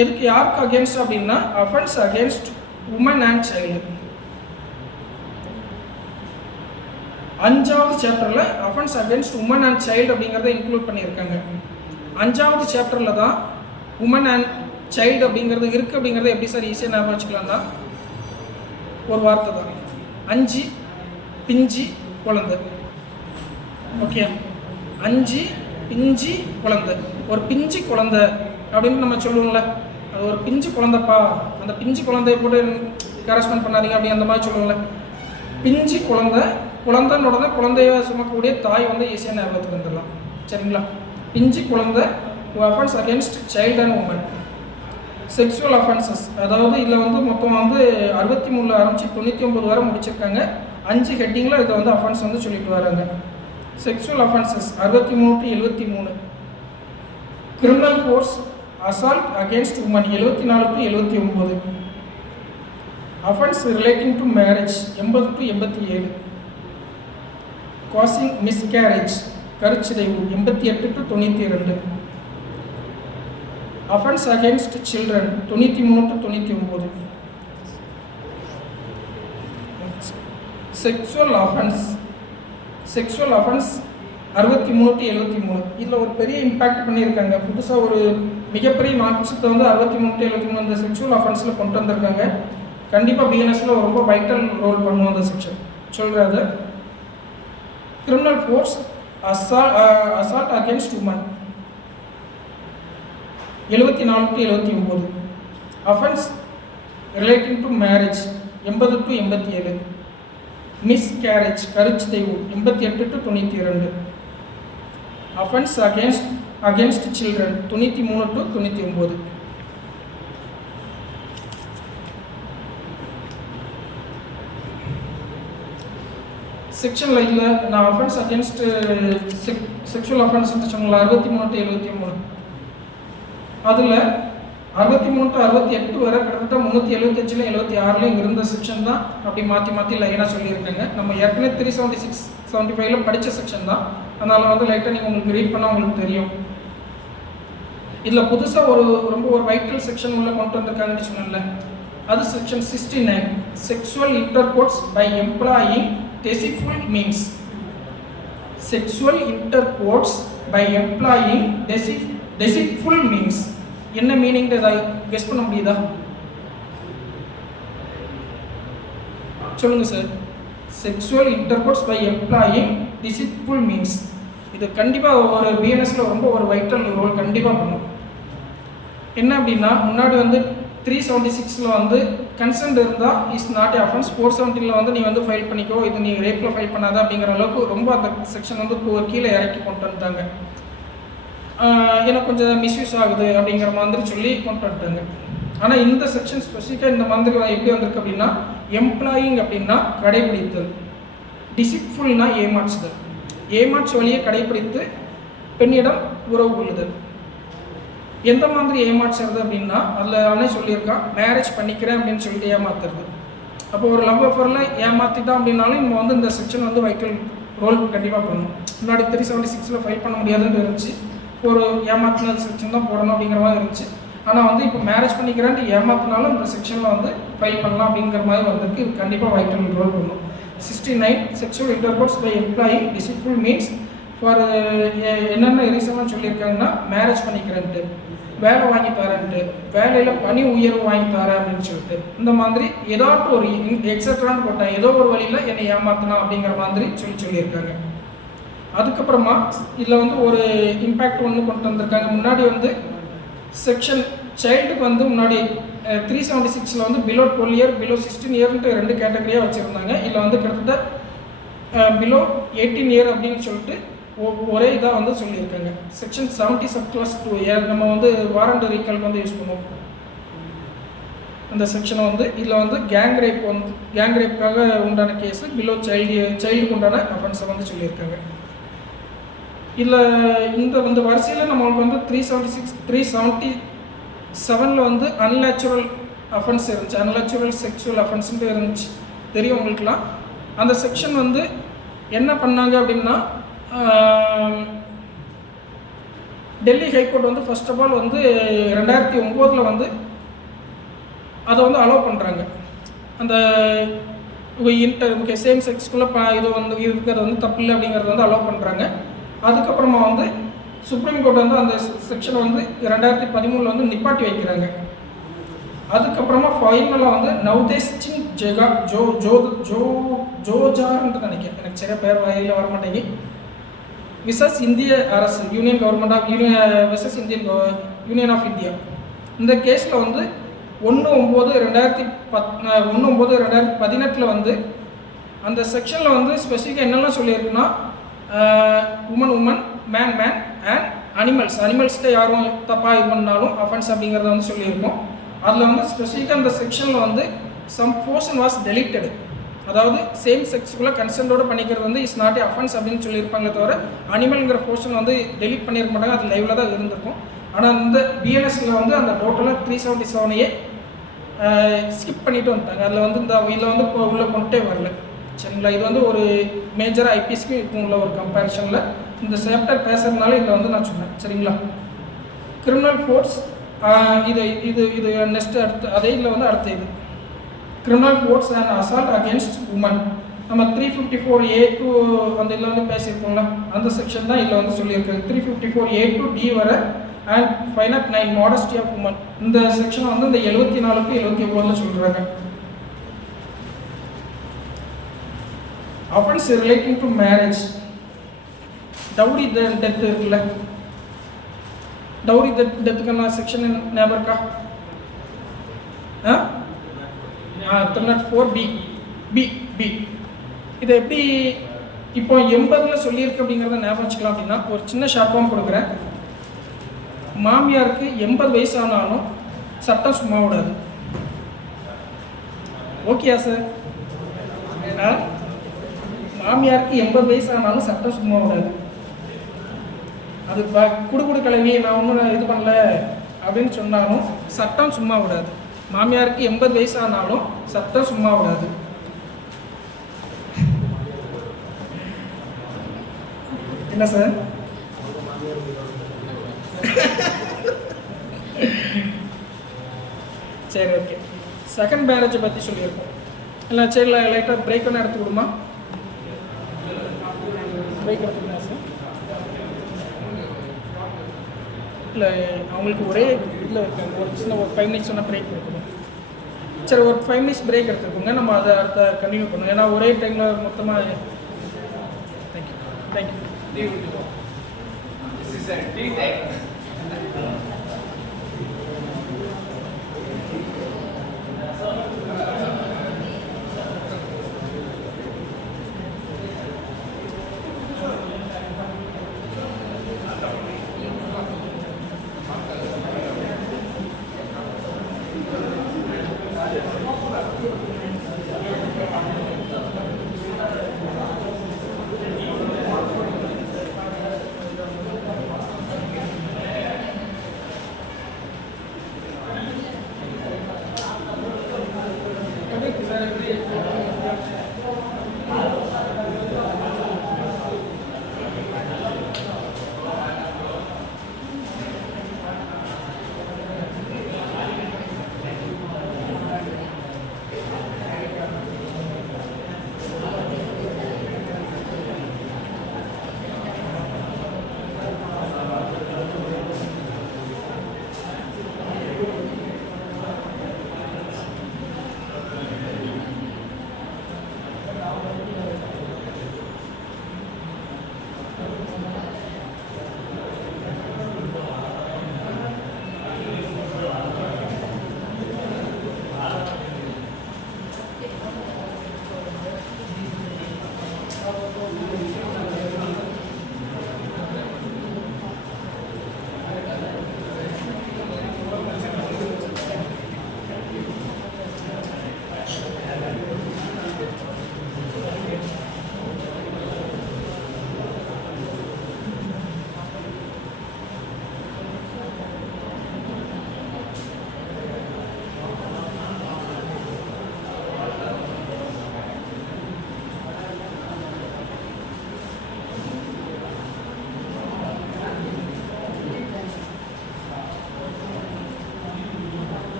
எதுக்கு, யாருக்கு அகேன்ஸ்ட் அப்படின்னா offence against woman and child. 5வது சாப்டரில் offence against woman and child அப்படிங்கிறத இன்க்ளூட் பண்ணியிருக்காங்க. 5வது சாப்டரில் தான் உமன் அண்ட் சைல்டு அப்படிங்கிறது இருக்குது. அப்படிங்கிறத எப்படி சார் ஈஸியாக ஞாபகம் வச்சுக்கலாம்னா ஒரு வார்த்தை தான், 5 பிஞ்சி குழந்தை. ஓகே, 5 பிஞ்சி குழந்தை. ஒரு பிஞ்சு குழந்தை அப்படின்னு நம்ம சொல்லுவோம்ல, அது ஒரு பிஞ்சு குழந்தைப்பா, அந்த பிஞ்சு குழந்தைய போட்டு கரஸ்பாண்ட் பண்ணாதீங்க அப்படி அந்த மாதிரி சொல்லுவோம்ல. பிஞ்சு குழந்தைன்னு உடனே குழந்தைய சுமக்கக்கூடிய தாய் வந்து ஈஸியாக ஞாபகத்துக்கு வந்துடலாம். சரிங்களா? பிஞ்சு குழந்தை, offence against child and woman. Sexual offences, அதாவது இதில் வந்து மொத்தம் வந்து 63 ஆரம்பித்து 99 வரை முடிச்சிருக்காங்க. 5 ஹெட்டிங்கில் இதை வந்து அஃபென்ஸ் வந்து சொல்லிட்டு வராங்க. Sexual offences 63 to 73. Criminal force assault against women 74 to 79. Offence relating to marriage 80 to 87. Causing miscarriage கருச்சிதைவு 88 to 92. Offence against children 93 to 99. Sexual offence 63 to 73. இதில் ஒரு பெரிய இம்பேக்ட் பண்ணியிருக்காங்க. புதுசாக ஒரு மிகப்பெரிய மாற்றத்தை வந்து 63 to 73 இந்த செக்ஷுவல் அஃபென்ஸில் கொண்டு வந்திருக்காங்க. கண்டிப்பாக பிஎன்எஸ்ல ரொம்ப வைட்டல் ரோல் பண்ணுவோம் அந்த செக்ஷன். சொல்கிறது criminal force assault against women 74 to 79. Offence relating to marriage 80 to 87. Miscarriage கருச்சிதைவு 88 to 92. Offence against children 93 to 99. செக்ஷனில் இல்லை, நான் அஃபென்ஸ் அகேன்ஸ்ட் செக்ஷுவல் அஃபென்ஸ் சொன்னால 63 to 73. அதில் 63 to 68 வரை கிட்டத்தட்ட 375 76 இருந்த செக்ஷன் தான் அப்படி மாற்றி லைனாக சொல்லியிருக்காங்க. நம்ம ஏற்கனவே 376 75 படித்த செக்ஷன் தான், அதனால் வந்து லைட்டாக நீங்கள் உங்களுக்கு ரீட் பண்ணால் உங்களுக்கு தெரியும். இதில் புதுசாக ரொம்ப ஒரு வைட்டல் செக்ஷன் உள்ள கொண்டு வந்திருக்காங்கன்னு சொன்னேன்ல, அது section 69. Sexual intercourse by employing deceitful means. Sexual intercourse by employing deceitful means. என்ன மீனிங் கெஸ் பண்ண முடியுதா? சொல்லுங்க sir. Sexual intercourse by employing deceitful means. இது கண்டிப்பாக ஒரு பிஎன்எஸ்ல ரொம்ப ஒரு வைட்டல் ரோல் கண்டிப்பாக பண்ணும். என்ன அப்படின்னா முன்னாடி வந்து 376 வந்து கன்சென்ட் இருந்தால் இஸ் நாட் அஃபென்ஸ். 470 வந்து நீ வந்து ஃபைல் பண்ணிக்கோ, இது நீ ரேப்பில் ஃபைல் பண்ணாத அப்படிங்கிற அளவுக்கு ரொம்ப அந்த செக்ஷன் வந்து கீழே இறக்கி கொண்டு வந்துட்டாங்க. எனக்கு கொஞ்சம் மிஸ்யூஸ் ஆகுது அப்படிங்கிற மாதிரி சொல்லி கொண்டு வந்துட்டாங்க. ஆனால் இந்த செக்ஷன் ஸ்பெசிஃபிக்காக இந்த மாதிரி எப்படி வந்திருக்கு அப்படின்னா, எம்ப்ளாயிங் அப்படின்னா கடைபிடித்தல், டிசிட்ஃபுல்னா ஏமாற்றுதல், ஏமாற்று வழியை கடைபிடித்து பெண்ணிடம் உறவு கொள்ளுதல். எந்த மாதிரி ஏமாற்றுறது அப்படின்னா, அதில் அவனே சொல்லியிருக்கான், மேரேஜ் பண்ணிக்கிறேன் அப்படின்னு சொல்லிட்டு ஏமாத்துறது. அப்போ ஒரு லவ் அஃபரில் ஏமாற்றிட்டான் அப்படின்னாலும் நம்ம வந்து இந்த செக்ஷன் வந்து வைட்டல் ரோல் கண்டிப்பாக பண்ணணும். முன்னாடி 376 ஃபைல் பண்ண முடியாதுன்னு இருந்துச்சு, ஒரு ஏமாத்தின செக்ஷன் தான் போடணும் அப்படிங்கிற மாதிரி இருந்துச்சு. ஆனால் வந்து இப்போ மேரேஜ் பண்ணிக்கிறேன்ட்டு ஏமாத்தினாலும் இந்த செக்ஷனில் வந்து ஃபைல் பண்ணலாம் அப்படிங்கிற மாதிரி வந்திருக்கு. இது கண்டிப்பாக வைட்டல் ரோல் பண்ணும். 69 sexual intercourse by employing deceitful means for என்னென்ன ரீசன்லாம் சொல்லியிருக்காங்கன்னா, மேரேஜ் பண்ணிக்கிறேன்ட்டு, வேலை வாங்கி தரேன்ட்டு, வேலையில் பணி உயர்வு வாங்கி தரேன் அப்படின்னு சொல்லிட்டு, இந்த மாதிரி ஏதாட்டும் ஒரு எக்ஸட்ரான்னு போட்டேன், ஏதோ ஒரு வழியில் என்னை ஏமாத்தினா அப்படிங்கிற மாதிரி சொல்லியிருக்காங்க. அதுக்கப்புறமா இதில் வந்து ஒரு இம்பேக்ட் ஒன்று கொண்டு வந்திருக்காங்க. முன்னாடி வந்து செக்ஷன் சைல்டுக்கு வந்து முன்னாடி 376 வந்து பிலோ 12 இயர் பிலோ 16 இயர்ன்ட்டு 2 கேட்டகரியாக வச்சுருந்தாங்க. இதில் வந்து கிட்டத்தட்ட பிலோ 18 இயர் அப்படின்னு சொல்லிட்டு ஒரே இதாக வந்து சொல்லியிருக்காங்க. செக்ஷன் 70 சப்கிளாஸ் 2 நம்ம வந்து வாரண்ட் ரீகால்க்கு வந்து யூஸ் பண்ணுவோம். அந்த செக்ஷனை வந்து இதில் வந்து கேங் ரேப்புக்காக உண்டான கேஸு பிலோ சைல்டுக்கு உண்டான அஃபென்ஸை வந்து சொல்லியிருக்காங்க. இதில் இந்த வரிசையில் நம்மளுக்கு வந்து 376 377 வந்து அன்நேச்சுரல் அஃபென்ஸ் இருந்துச்சு, அன்நேச்சுரல் செக்ஷுவல் அஃபென்ஸ்ன்ட்டு இருந்துச்சு, தெரியும் உங்களுக்குலாம். அந்த செக்ஷன் வந்து என்ன பண்ணாங்க அப்படின்னா, டெல்லி ஹைகோர்ட் வந்து ஃபர்ஸ்ட் ஆஃப் ஆல் வந்து 2009 வந்து அதை வந்து அலோவ் பண்ணுறாங்க. அந்த சேம் செக்ஸ்குள்ளே இது வந்து இருக்கிறது வந்து தப்பு இல்லை அப்படிங்கிறது வந்து அலோவ் பண்ணுறாங்க. அதுக்கப்புறமா வந்து சுப்ரீம் கோர்ட் வந்து அந்த செக்ஷனை வந்து 2013 வந்து நிப்பாட்டி வைக்கிறாங்க. அதுக்கப்புறமா ஃபைனலாக வந்து நவ்தேஷ் சிங் ஜோஜார்ன்ட்டு நினைக்கிறேன், எனக்கு சரியாக பேர் வாயில வர மாட்டேங்கி, விசஸ் இந்திய அரசு union government of versus union of India. இந்த கேஸில் வந்து 1/9/2018 வந்து அந்த செக்ஷனில் வந்து ஸ்பெசிஃபிக்காக என்னெல்லாம் சொல்லியிருக்குன்னா, உமன் மேன் அண்ட் அனிமல்ஸ்கிட்ட யாரும் தப்பாக இது பண்ணாலும் அஃபென்ஸ் அப்படிங்கிறத வந்து சொல்லியிருக்கோம். அதில் வந்து ஸ்பெசிஃபிக்காக அந்த செக்ஷனில் வந்து சம் போர்ஷன் வாஸ் டெலிட்டடு, அதாவது சேம் செக்ஸுக்குள்ளே கன்சென்ட்டோடு பண்ணிக்கிறது வந்து இஸ் நாட் ஏ அஃபென்ஸ் அப்படின்னு சொல்லியிருப்பாங்க. தவிர அனிமல்ங்கிற போர்ஷன் வந்து டெலிட் பண்ணியிருக்க மாட்டாங்க, அது லைவில் தான் இருந்திருக்கும். ஆனால் இந்த பிஎன்எஸ்சில் வந்து அந்த டோட்டலாக 377 ஸ்கிப் பண்ணிட்டு வந்துட்டாங்க. அதில் வந்து இதில் வந்து இப்போ உள்ளே கொண்டே வரல, சரிங்களா. இது வந்து ஒரு மேஜராக ஐபிஎஸ்க்கு இருக்கும் உள்ள ஒரு கம்பேரிஷனில் இந்த சாப்டர் பேசுகிறதுனால இதில் வந்து நான் சொன்னேன், சரிங்களா. கிரிமினல் ஃபோர்ஸ் இது இது இது நெக்ஸ்ட் அடுத்து அதே இதில் வந்து அடுத்த இது criminal force and assault against woman. நம்ம 354A2 அந்த இதில் வந்து பேசியிருக்கோம்ல, அந்த செக்ஷன் தான் இதில் வந்து சொல்லியிருக்கு. 354A2D வர அண்ட் 509 மாடஸ்டி ஆஃப் உமன். இந்த செக்ஷனை வந்து இந்த 74க்கு 79 சொல்கிறாங்க. Offence relating to marriage, dowry death இருக்குல்ல, டவுரி டெத்துக்கான செக்ஷன் ஞாபகம் இருக்கா? 304B இதை எப்படி இப்போ 80 சொல்லியிருக்கு அப்படிங்கிறத ஞாபகம் வச்சுக்கலாம். அப்படின்னா ஒரு சின்ன ஷார்ப்பாக கொடுக்குறேன். மாமியாருக்கு 80 வயசு ஆனாலும் சட்டம் சும்மா விடாது. ஓகேயா சார்? மாமியாருக்கு 80 வயசு ஆனாலும் சட்டம் சும்மா விடாது. அது குடுகுடு கிளவி நான் ஒன்றும் இது பண்ணல அப்படின்னு சொன்னாலும் சட்டம் சும்மா விடாது. மாமியாருக்கு 80 வயசு ஆனாலும் சட்டம் சும்மா விடாது. என்ன சார்? சரி, ஓகே. செகண்ட் மேரேஜை பற்றி சொல்லியிருக்கோம் இல்லை? சரி, லைட்டாக பிரேக் ஒன்று எடுத்து கொடுமா? பிரேக் எடுத்துக்கணுமா சார்? இல்லை, அவங்களுக்கு ஒரே இதில் இருக்காங்க. ஒரு சின்ன ஒரு 5 மினிட்ஸ் ஒன்று பிரேக் கொடுக்கணும். சரி, ஒரு 5 மினிட்ஸ் பிரேக் எடுத்துக்கோங்க, நம்ம அதை அடுத்த கண்டினியூ பண்ணுவோம். ஏன்னா ஒரே டைமில் மொத்தமாக. தேங்க்யூ.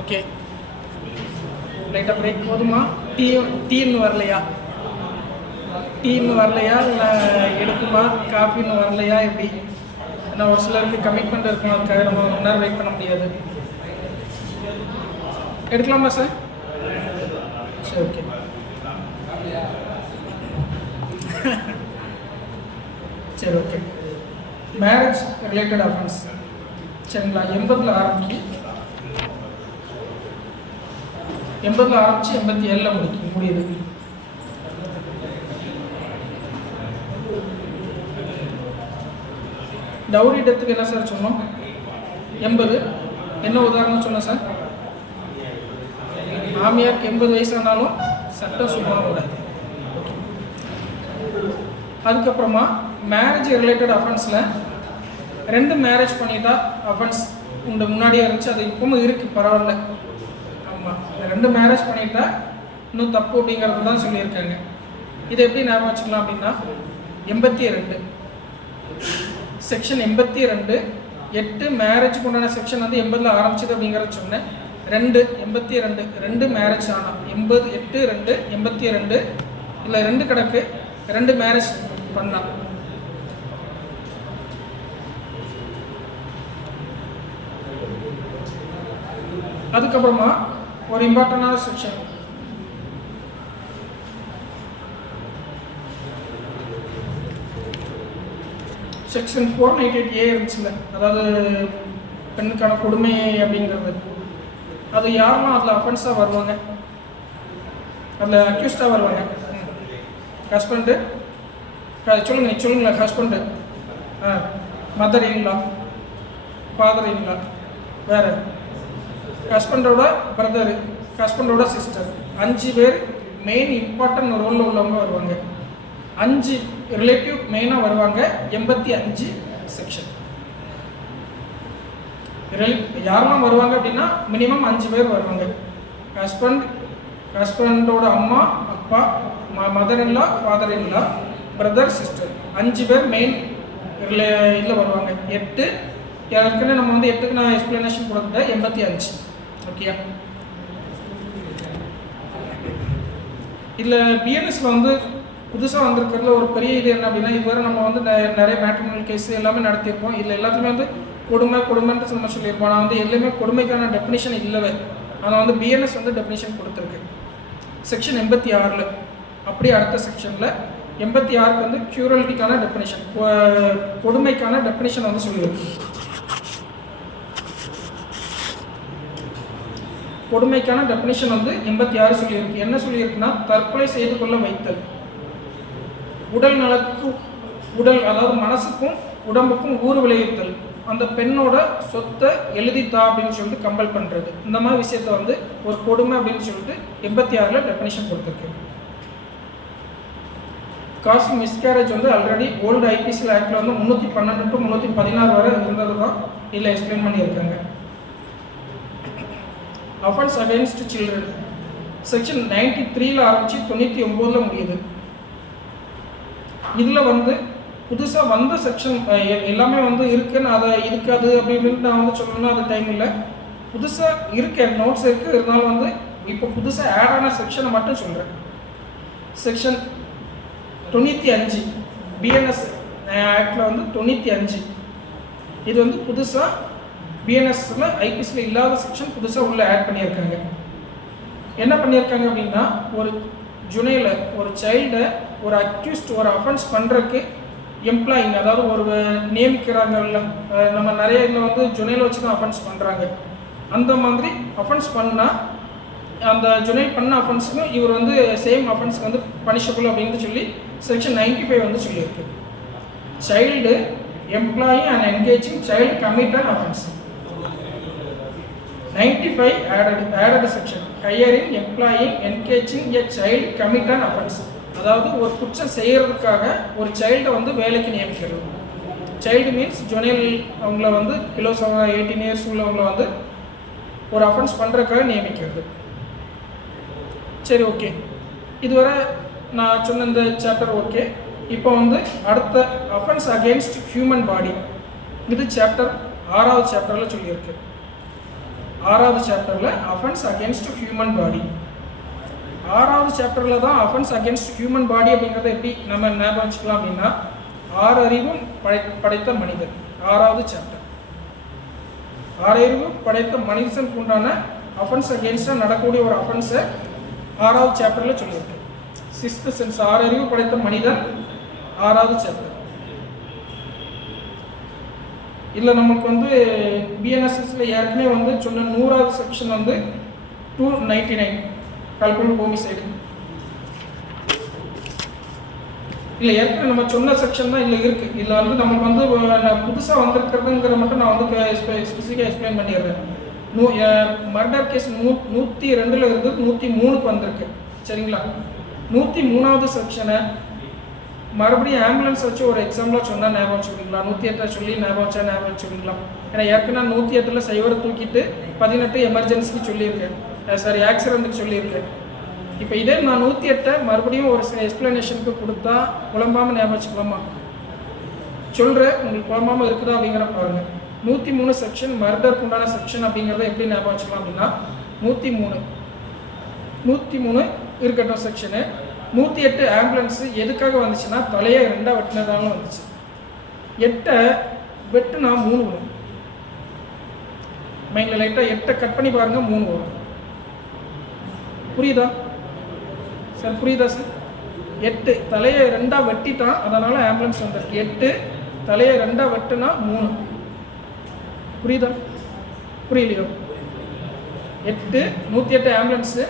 ஓகே, லைட்டாக பிரேக் போதுமா? டீன்னு வரலையா? டீன்னு வரலையா இல்லை எடுக்குமா? காஃபின்னு வரலையா? எப்படி? ஏன்னா ஒரு சிலருக்கு கமிட்மெண்ட் இருக்கும், அதுக்காக நம்ம 1 நேரம் வெயிட் பண்ண முடியாது. எடுக்கலாமா சார்? சரி, ஓகே. சரி, ஓகே. மேரேஜ் ரிலேட்டட் அஃபென்ஸ் சரிங்களா? 80ல் ஆரம்பிச்சு 87ல் முடியுது. டவுரி டெத்துக்கு என்ன சார் சொன்னோம்? 80. என்ன உதாரணம் சொன்னேன் சார்? மாமியாருக்கு 80 வயசு ஆனாலும் சட்டம் சும்மா கூடாது. அதுக்கப்புறமா மேரேஜ் ரிலேட்டட் அஃபென்ஸில் 2 மேரேஜ் பண்ணிட்டா அஃபென்ஸ் உண்டு. முன்னாடியே இருந்துச்சு, அது இப்பவும் இருக்குது, பரவாயில்ல. ஆமாம், 2 மேரேஜ் பண்ணிட்டா இன்னும் தப்பு அப்படிங்கிறது தான் சொல்லியிருக்காங்க. இதை எப்படி ஞாபகம் வச்சுக்கலாம் அப்படின்னா 82 செக்ஷன் 82 8 மேரேஜுக்கு உண்டான செக்ஷன் வந்து 80ல் ஆரம்பிச்சது அப்படிங்கிறத சொன்னேன். 82 மேரேஜ் ஆனால் 80 8 2 82 இல்லை 2 கணக்கு 2 மேரேஜ் பண்ணா. அதுக்கப்புறமா ஒரு இம்பார்ட்டண்டான செக்ஷன் செக்ஷன் 498A இருந்துச்சுல்ல, அதாவது பெண்ணுக்கான கொடுமை அப்படிங்கிறது. அது யாரெல்லாம் அதில் அஃபென்ஸாக வருவாங்க, அதில் அக்யூஸ்டாக வருவாங்க? ஹஸ்பண்டு, சொல்லுங்களேன். Husband, mother in law, father in-law, வேறு ஹஸ்பண்டோட பிரதரு, ஹஸ்பண்டோட சிஸ்டர், 5 பேர் மெயின் இம்பார்ட்டன்ட் ரோலில் உள்ளவங்க வருவாங்க. 5 ரிலேட்டிவ் மெயினாக வருவாங்க. 85 செக்ஷன். யாரெல்லாம் வருவாங்க அப்படின்னா மினிமம் 5 பேர் வருவாங்க. ஹஸ்பண்டோட அம்மா, அப்பா, mother in law, father in-law, brother, sister, 5 பேர் மெயின் இதில் வருவாங்க. 8 ஏற்கனவே நம்ம வந்து 8க்கு நான் எக்ஸ்பிளனேஷன் கொடுத்துட்டேன். 85. ஓகே. இதில் பிஎன்எஸில் வந்து புதுசாக வந்திருக்கிறதுல ஒரு பெரிய இது என்ன அப்படின்னா, இதுவரை நம்ம வந்து நிறைய மேட்ரிமோனியல் கேஸ் எல்லாமே நடத்தியிருப்போம். இதில் எல்லாத்துலேயுமே வந்து கொடுமைன்ட்டு நம்ம சொல்லியிருப்போம். ஆனால் வந்து எல்லாமே கொடுமைக்கான டெஃபினிஷன் இல்லவே. ஆனால் வந்து பிஎன்எஸ் வந்து டெஃபினிஷன் கொடுத்துருக்கு செக்ஷன் 86ல். அப்படியே அடுத்த செக்ஷனில் 86க்கு வந்து க்யூரலிட்டிக்கான டெஃபினிஷன், கொடுமைக்கான டெஃபினிஷன் வந்து சொல்லியிருக்கு. கொடுமைக்கான டெஃபினிஷன் வந்து 86 சொல்லியிருக்கு. என்ன சொல்லியிருக்குன்னா, தற்கொலை செய்து கொள்ள வைத்தல், உடல் அதாவது மனசுக்கும் உடம்புக்கும் ஊறு விளைவித்தல், அந்த பெண்ணோட சொத்தை எழுதித்தா அப்படின்னு சொல்லிட்டு கம்பல் பண்ணுறது, இந்த மாதிரி விஷயத்த வந்து ஒரு கொடுமை அப்படின்னு சொல்லிட்டு 86ல் டெஃபினிஷன் கொடுத்துருக்கு. காஸ் மிஸ்கேரேஜ் வந்து ஆல்ரெடி ஓல்டு ஐபிசிஎல் ஆக்டில் வந்து 312 to 316 வரை இருந்தது தான் இதில் எக்ஸ்பிளைன் பண்ணியிருக்காங்க. அஃபென்ஸ் அகெயின்ஸ்ட் சில்ட்ரன் செக்ஷன் 93ல் ஆரம்பித்து 99ல் முடியுது. இதில் வந்து புதுசாக வந்த செக்ஷன் எல்லாமே வந்து இருக்குன்னு அதை இருக்காது அப்படின்னு நான் வந்து சொல்லணும்னா அது டைம் இல்லை. புதுசாக இருக்க நோட்ஸ் இருக்குது, இருந்தாலும் வந்து இப்போ புதுசாக ஆட் ஆன செக்ஷனை மட்டும் சொல்கிறேன். செக்ஷன் 95 பிஎன்எஸ் ஆக்டில் வந்து 95 இது வந்து புதுசாக பிஎன்எஸ்ல ஐபிசியில் இல்லாத செக்ஷன் புதுசாக உள்ள ஆட் பண்ணியிருக்காங்க. என்ன பண்ணியிருக்காங்க அப்படின்னா, ஒரு ஜுனைல ஒரு சைல்டை ஒரு அக்யூஸ்ட் ஒரு அஃபென்ஸ் பண்ணுறதுக்கு எம்ப்ளாயிங், அதாவது ஒரு நியமிக்கிறாங்கல்ல, நம்ம நிறைய இதில் வந்து ஜுனைல வச்சு தான் அஃபென்ஸ் பண்ணுறாங்க. அந்த மாதிரி அஃபென்ஸ் பண்ணால் அந்த ஜுனைல் பண்ண அஃபென்ஸுக்கும் இவர் வந்து சேம் அஃபென்ஸ்க்கு வந்து பனிஷபிள் அப்படின்னு சொல்லி செக்ஷன் 95 வந்து சொல்லியிருக்கு. Child employee and engaging child committed offence. 95 added section hiring, employing, engaging a child committed offense. அதாவது ஒரு குற்றம் செய்கிறதுக்காக ஒரு சைல்டை வந்து வேலைக்கு நியமிக்கிறது. சைல்டு மீன்ஸ் ஜுனைல் அவங்கள வந்து பிலோ 18 இயர்ஸ் உள்ளவங்கள வந்து ஒரு அஃபென்ஸ் பண்ணுறதுக்காக நியமிக்கிறது. சரி, ஓகே, இதுவரை நான் சொன்ன இந்த சாப்டர் ஓகே. இப்போ வந்து அடுத்த அஃபென்ஸ் அகெயின்ஸ்ட் ஹியூமன் பாடி, இது சாப்டர் 6வது சாப்டரில் சொல்லியிருக்கு. 6வது சாப்டரில் அஃபென்ஸ் அகெயின்ஸ்ட் ஹியூமன் பாடி. 6வது சாப்டரில் தான் அஃபென்ஸ் அகெயின்ஸ்ட் ஹியூமன் பாடி அப்படிங்கிறத எப்படி நம்ம ஞாபகம் வச்சுக்கலாம் அப்படின்னா, 6 அறிவும் படைத்த மனிதன், 6வது சாப்டர். 6 அறிவு படைத்த மனிதனுக்கு உண்டான அஃபென்ஸ் அகெயின்ஸ்டாக நடக்கக்கூடிய ஒரு அஃபென்ஸை 6வது சாப்டரில் சொல்லியிருக்கு. 6th சென்ஸ், 6 அறிவு படைத்த மனிதன், 6வது சாப்டர். இதில் நமக்கு வந்து பிஎன்எஸ்எஸில் ஏற்கனவே வந்து சொன்ன 100வது செக்ஷன் வந்து 299 கல்புல் ஹோமிசைடு. இல்லை, ஏற்கனவே நம்ம சொன்ன செக்ஷன் தான் இதில் இருக்குது. இதில் வந்து நமக்கு வந்து புதுசாக வந்திருக்கிறதுங்கிற மட்டும் நான் வந்து ஸ்பெசிஃபிக்காக எக்ஸ்பிளைன் பண்ணிடுறேன். மர்டர் கேஸ் 102 இருந்து 103க்கு வந்திருக்கு. சரிங்களா? 103வது செக்ஷனை மறுபடியும் ஆம்புலன்ஸ் வச்சு ஒரு எக்ஸாம்பிளாக சொன்னால் ஞாபகம் வச்சுக்கிங்களா? 108 சொல்லி ஞாபகம் வச்சா ஞாபகம் வச்சுக்கிங்களா? ஏன்னா ஏற்கனவே 108 சைவரை தூக்கிட்டு 18 எமர்ஜென்சிக்கு சொல்லியிருக்கேன், சாரி ஆக்சிடென்ட்டுக்கு சொல்லியிருக்கேன். இப்போ இதே நான் 108 மறுபடியும் ஒரு எக்ஸ்பிளனேஷனுக்கு கொடுத்தா குழம்பாமல் ஞாபகம் வச்சுக்கலாமா? சொல்கிறேன், உங்களுக்கு குழம்பாமல் இருக்குதா அப்படிங்கிற பாருங்கள். 103 செக்ஷன் மர்டருக்கு உண்டான செக்ஷன் அப்படிங்கிறத எப்படி ஞாபகம் வச்சுக்கலாம் அப்படின்னா, 103 இருக்கட்டும் செக்ஷனு. 108 ஆம்புலன்ஸு எதுக்காக வந்துச்சுன்னா தலையை 2ஆக வெட்டினதால வந்துச்சு. 8 வெட்டுனா 3 வரும். மைண்டில் லைட்டாக 8 கட் பண்ணி பாருங்கள், 3 வரும். புரியுதா சார்? புரியுதா சார்? 8 தலையை 2ஆக வெட்டிட்டான், அதனால் ஆம்புலன்ஸ் வந்திருக்கு. 8 தலையை 2ஆக வெட்டுனா 3. புரியுதா? புரியலையோ? 8 108 ஆம்புலன்ஸு.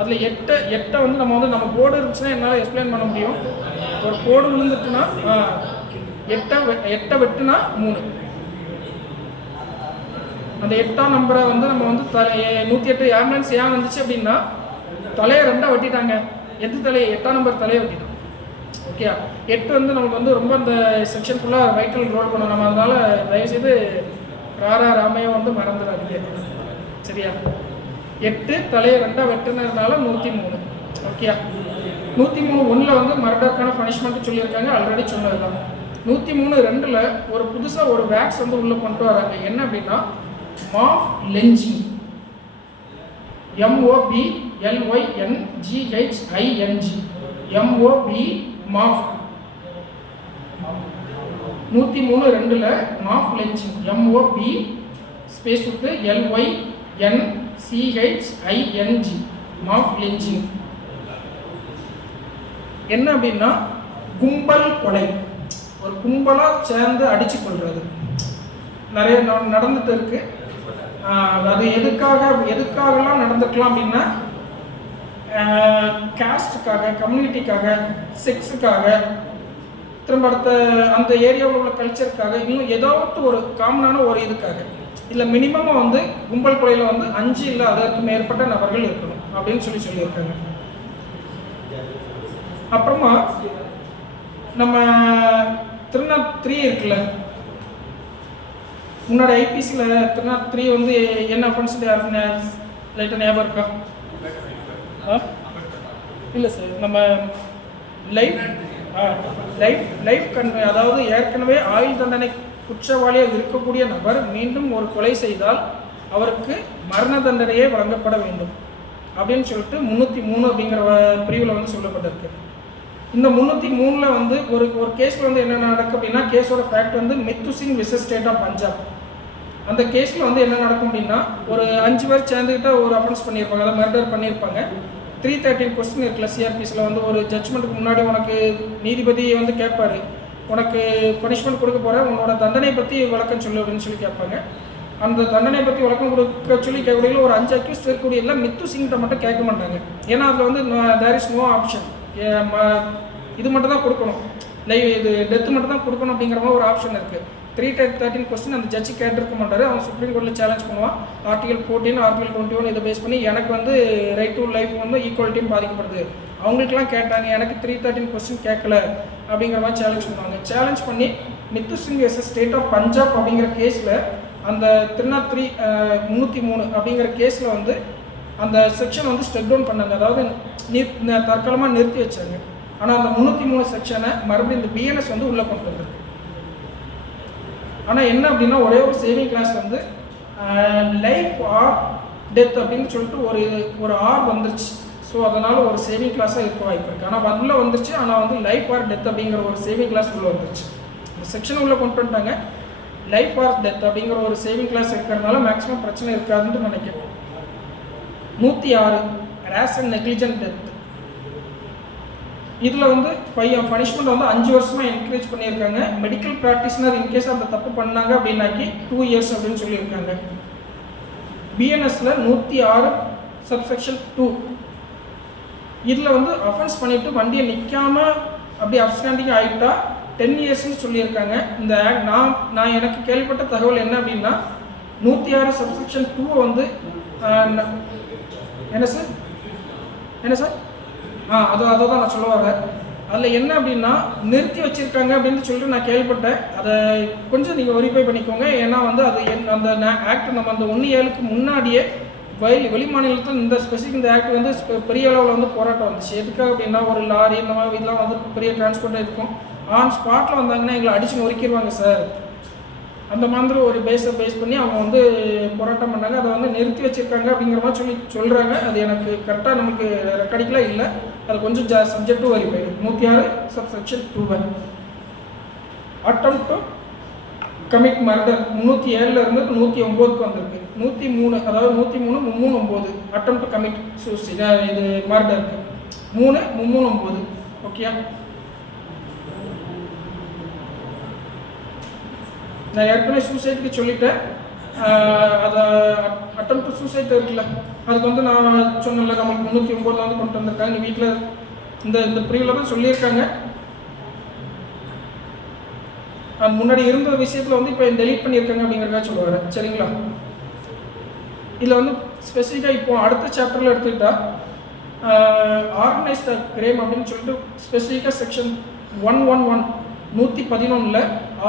அதில் 8 வந்து நம்ம கோடு இருந்துச்சுன்னா என்னால் எக்ஸ்பிளைன் பண்ண முடியும். ஒரு கோடு விழுந்துட்டுனா 8 வெட்டுனா 3. அந்த 8ஆம் நம்பரை வந்து நம்ம வந்து 108 ஆம்புலன்ஸ் ஏன் வந்துச்சு அப்படின்னா, தலையை 2ஆக வெட்டிட்டாங்க. எந்த தலையை? 8ஆம் நம்பர் தலையை வெட்டிட்டோம். ஓகே, 8 வந்து நமக்கு வந்து ரொம்ப அந்த செக்ஷன் ஃபுல்லாக வைட்டல் ரோல் பண்ணணும். நம்ம அதனால் தயவுசெய்து ராமையை வந்து மறந்துடாதீங்க, சரியா? 8 தலையை 2ஆக வெட்டுனதுனால 103. ஓகே, 103(1) வந்து மர்டருக்கான பனிஷ்மெண்ட் சொல்லியிருக்காங்க, ஆல்ரெடி சொன்னது தான். 103(2) ஒரு புதுசாக ஒரு வேக்ஸ் வந்து உள்ளே கொண்டு வராங்க. என்ன அப்படின்னா, mob lynching, MOBLYNGHING, MOB mob. 103(2) mob lynching, MOB space விட்டு LYNCHING, மாஃப் லெஞ்சிங். என்ன அப்படின்னா, கும்பல் கொலை, ஒரு கும்பலாக சேர்ந்து அடித்து கொள்வது நிறைய நடந்துட்டு இருக்கு. அது எதுக்காகலாம் நடந்துக்கலாம் அப்படின்னா, காஸ்டுக்காக, கம்யூனிட்டிக்காக, செக்ஸுக்காக, திரும்ப அடுத்த அந்த ஏரியாவில் உள்ள கல்ச்சருக்காக, இன்னும் ஏதாவது ஒரு காமனான ஒரு இதுக்காக. இல்லை மினிமமாக வந்து கும்பல் கொலையில் வந்து 5 இல்லை அதற்கு மேற்பட்ட நபர்கள் இருக்கணும் அப்படின்னு சொல்லியிருக்காங்க. அப்புறமா நம்ம திருநாத்3 இருக்குல்ல, முன்னாடி ஐபிசியில் திருநாத்3 வந்து என்ன அஃபென்ஸ் யாருன்னு லைட்டாக ஞாபகம் இருக்கா? இல்லை சார், நம்ம லைஃப் கன்வே, அதாவது ஏற்கனவே ஆயுள் தண்டனை குற்றவாளியாக இருக்கக்கூடிய நபர் மீண்டும் ஒரு கொலை செய்தால் அவருக்கு மரண தண்டனையே வழங்கப்பட வேண்டும் அப்படின்னு சொல்லிட்டு 303 அப்படிங்கிற பிரிவில் வந்து சொல்லப்பட்டிருக்கு. இந்த 303 வந்து ஒரு கேஸில் வந்து என்ன நடக்கும் அப்படின்னா, கேஸோட ஃபேக்ட் வந்து Mithu Singh versus state of Punjab. அந்த கேஸில் வந்து என்ன நடக்கும் அப்படின்னா, ஒரு 5 பேர் சேர்ந்துக்கிட்ட ஒரு அஃபென்ஸ் பண்ணியிருப்பாங்க, அதை மர்டர் பண்ணியிருப்பாங்க. 313 கொஸ்டின் இருக்குல்ல சிஆர்பிஸில் வந்து, ஒரு ஜட்ஜ்மெண்ட்டுக்கு முன்னாடி உனக்கு நீதிபதி வந்து கேட்பார், உனக்கு பனிஷ்மெண்ட் கொடுக்க போகிற, உன்னோட தண்டனை பற்றி விளக்கம் சொல்லு அப்படின்னு சொல்லி கேட்பாங்க. அந்த தண்டனை பற்றி விளக்கம் கொடுக்க சொல்லி கேட்கக்கூடிய ஒரு 5 அக்யூஸ்ட் இருக்கக்கூடிய எல்லாம் மித்து சிங்கிட்ட மட்டும் கேட்க மாட்டாங்க. ஏன்னா அதில் வந்து தேர் இஸ் நோ ஆப்ஷன், இது மட்டும் தான் கொடுக்கணும், இது டெத்து மட்டும் தான் கொடுக்கணும் அப்படிங்கிற மாதிரி ஒரு ஆப்ஷன் இருக்குது. 313 கொஸ்டின் அந்த ஜட்ஜி கேட்டிருக்க மாட்டார், அவன் சுப்ரீம் கோர்ட்டில் சேலஞ்ச் பண்ணுவான். ஆர்டிகல் 14, ஆர்டிகல் 21 இதை பேஸ் பண்ணி எனக்கு வந்து ரைட் டு லைஃப் வந்து ஈக்குவாலிட்டியும் பாதிக்கப்படுது, அவங்களுக்குலாம் கேட்டாங்க, எனக்கு 313 கொஸ்டின் கேட்கல அப்படிங்கிற மாதிரி சேலஞ்ச் பண்ணுவாங்க. சேலஞ்ச் பண்ணி Mithu Singh versus state of Punjab அப்படிங்கிற கேஸில் அந்த 303 303 அப்படிங்கிற கேஸில் வந்து அந்த செக்ஷன் வந்து ஸ்டெப் டவுன் பண்ணாங்க, அதாவது தற்காலமாக நிறுத்தி வச்சாங்க. ஆனால் அந்த 303 செக்ஷனை மறுபடியும் இந்த பிஎன்எஸ் வந்து உள்ளே கொண்டு வந்திருக்கு. ஆனால் என்ன அப்படின்னா ஒரே ஒரு சேவிங் கிளாஸ் வந்து லைஃப் ஆர் டெத் அப்படின்னு சொல்லிட்டு ஒரு ஆர் வந்துருச்சு. ஸோ அதனால் ஒரு சேவிங் கிளாஸாக இருக்க வாய்ப்பு இருக்குது. ஆனால் உள்ளே வந்துருச்சு, ஆனால் வந்து லைஃப் ஆர் டெத் அப்படிங்கிற ஒரு சேவிங் கிளாஸ் உள்ளே வந்துருச்சு. இந்த செக்ஷன் உள்ளே கொண்டு வந்துட்டாங்க. லைஃப் ஆர் டெத் அப்படிங்கிற ஒரு சேவிங் கிளாஸ் இருக்கிறதுனால மேக்ஸிமம் பிரச்சனை இருக்காதுன்னு நினைக்கிறோம். 106 ரேஷ் அண்ட் நெக்லிஜென்ட் டெத். இதில் வந்து பனிஷ்மெண்ட் வந்து 5 வருஷமாக என்கரேஜ் பண்ணியிருக்காங்க. மெடிக்கல் ப்ராக்டிஷனர் இன்கேஸ் அந்த தப்பு பண்ணாங்க அப்படின்னாக்கி 2 இயர்ஸ் அப்படின்னு சொல்லியிருக்காங்க. பிஎன்எஸ்ல 106 சப்செக்ஷன் 2. இதில் வந்து அஃபென்ஸ் பண்ணிவிட்டு வண்டியை நிற்காம அப்படி அப்ஸ்டாண்டிங் ஆகிட்டா 10 இயர்ஸ்ன்னு சொல்லியிருக்காங்க. இந்த ஆக்ட் நான் எனக்கு கேள்விப்பட்ட தகவல் என்ன அப்படின்னா 106 சப்செக்ஷன் 2 வந்து என்ன சார் அதை தான் நான் சொல்ல வரேன். அதில் என்ன அப்படின்னா நிறுத்தி வச்சுருக்காங்க அப்படின்னு சொல்லிட்டு நான் கேள்விப்பட்டேன். அதை கொஞ்சம் நீங்கள் வெரிஃபை பண்ணிக்கோங்க. ஏன்னா வந்து அது அந்த ஆக்ட் நம்ம அந்த 1/7க்கு முன்னாடியே வெளி மாநிலத்தில் இந்த ஸ்பெசிஃபிக் இந்த ஆக்ட் வந்து பெரிய அளவில் வந்து போராட்டம் வந்துச்சு. எதுக்காக அப்படின்னா ஒரு லாரி இந்த மாதிரி இதெல்லாம் வந்து பெரிய டிரான்ஸ்போர்ட்டாக இருக்கும். ஆன் ஸ்பாட்டில் வந்தாங்கன்னா எங்களை அடிச்சு நொறுக்கிடுவாங்க சார். அந்த மாதிரி ஒரு பேஸ் பண்ணி அவங்க வந்து போராட்டம் பண்ணாங்க. அதை வந்து நிறுத்தி வச்சுருக்காங்க அப்படிங்கிற மாதிரி சொல்கிறாங்க. அது எனக்கு கரெக்டாக நமக்கு ரெக்கார்டிக்கெலாம் இல்லை. அது கொஞ்சம் subject to verify. 106 subsection 2 attempt to commit murder 307 இருந்து 109க்கு வந்திருக்கு. 103 அதாவது 103 அட்டெம்ப்ட் டு கமிட் சூசைட் இது மர்டருக்கு 339. ஓகே, நான் ஏற்கனவே சூசைடுக்கு சொல்லிட்டேன். அதை அட்டெம்ப்ட் டு சூசைட் இருக்குல்ல, அதுக்கு வந்து நான் சொன்னல நம்மளுக்கு 309 வந்து கொண்டு வந்திருக்காங்க. வீட்டில் இந்த பிரிவில் தான் சொல்லியிருக்காங்க. அது முன்னாடி இருந்த விஷயத்தில் வந்து இப்போ டெலீட் பண்ணியிருக்காங்க அப்படிங்கிறதா சொல்லுவார். சரிங்களா? இதில் வந்து ஸ்பெசிஃபிக்காக இப்போ அடுத்த சாப்டரில் எடுத்துக்கிட்டா ஆர்கனைஸ்ட் கிரைம் அப்படின்னு சொல்லிட்டு ஸ்பெசிஃபிக்காக செக்ஷன் 111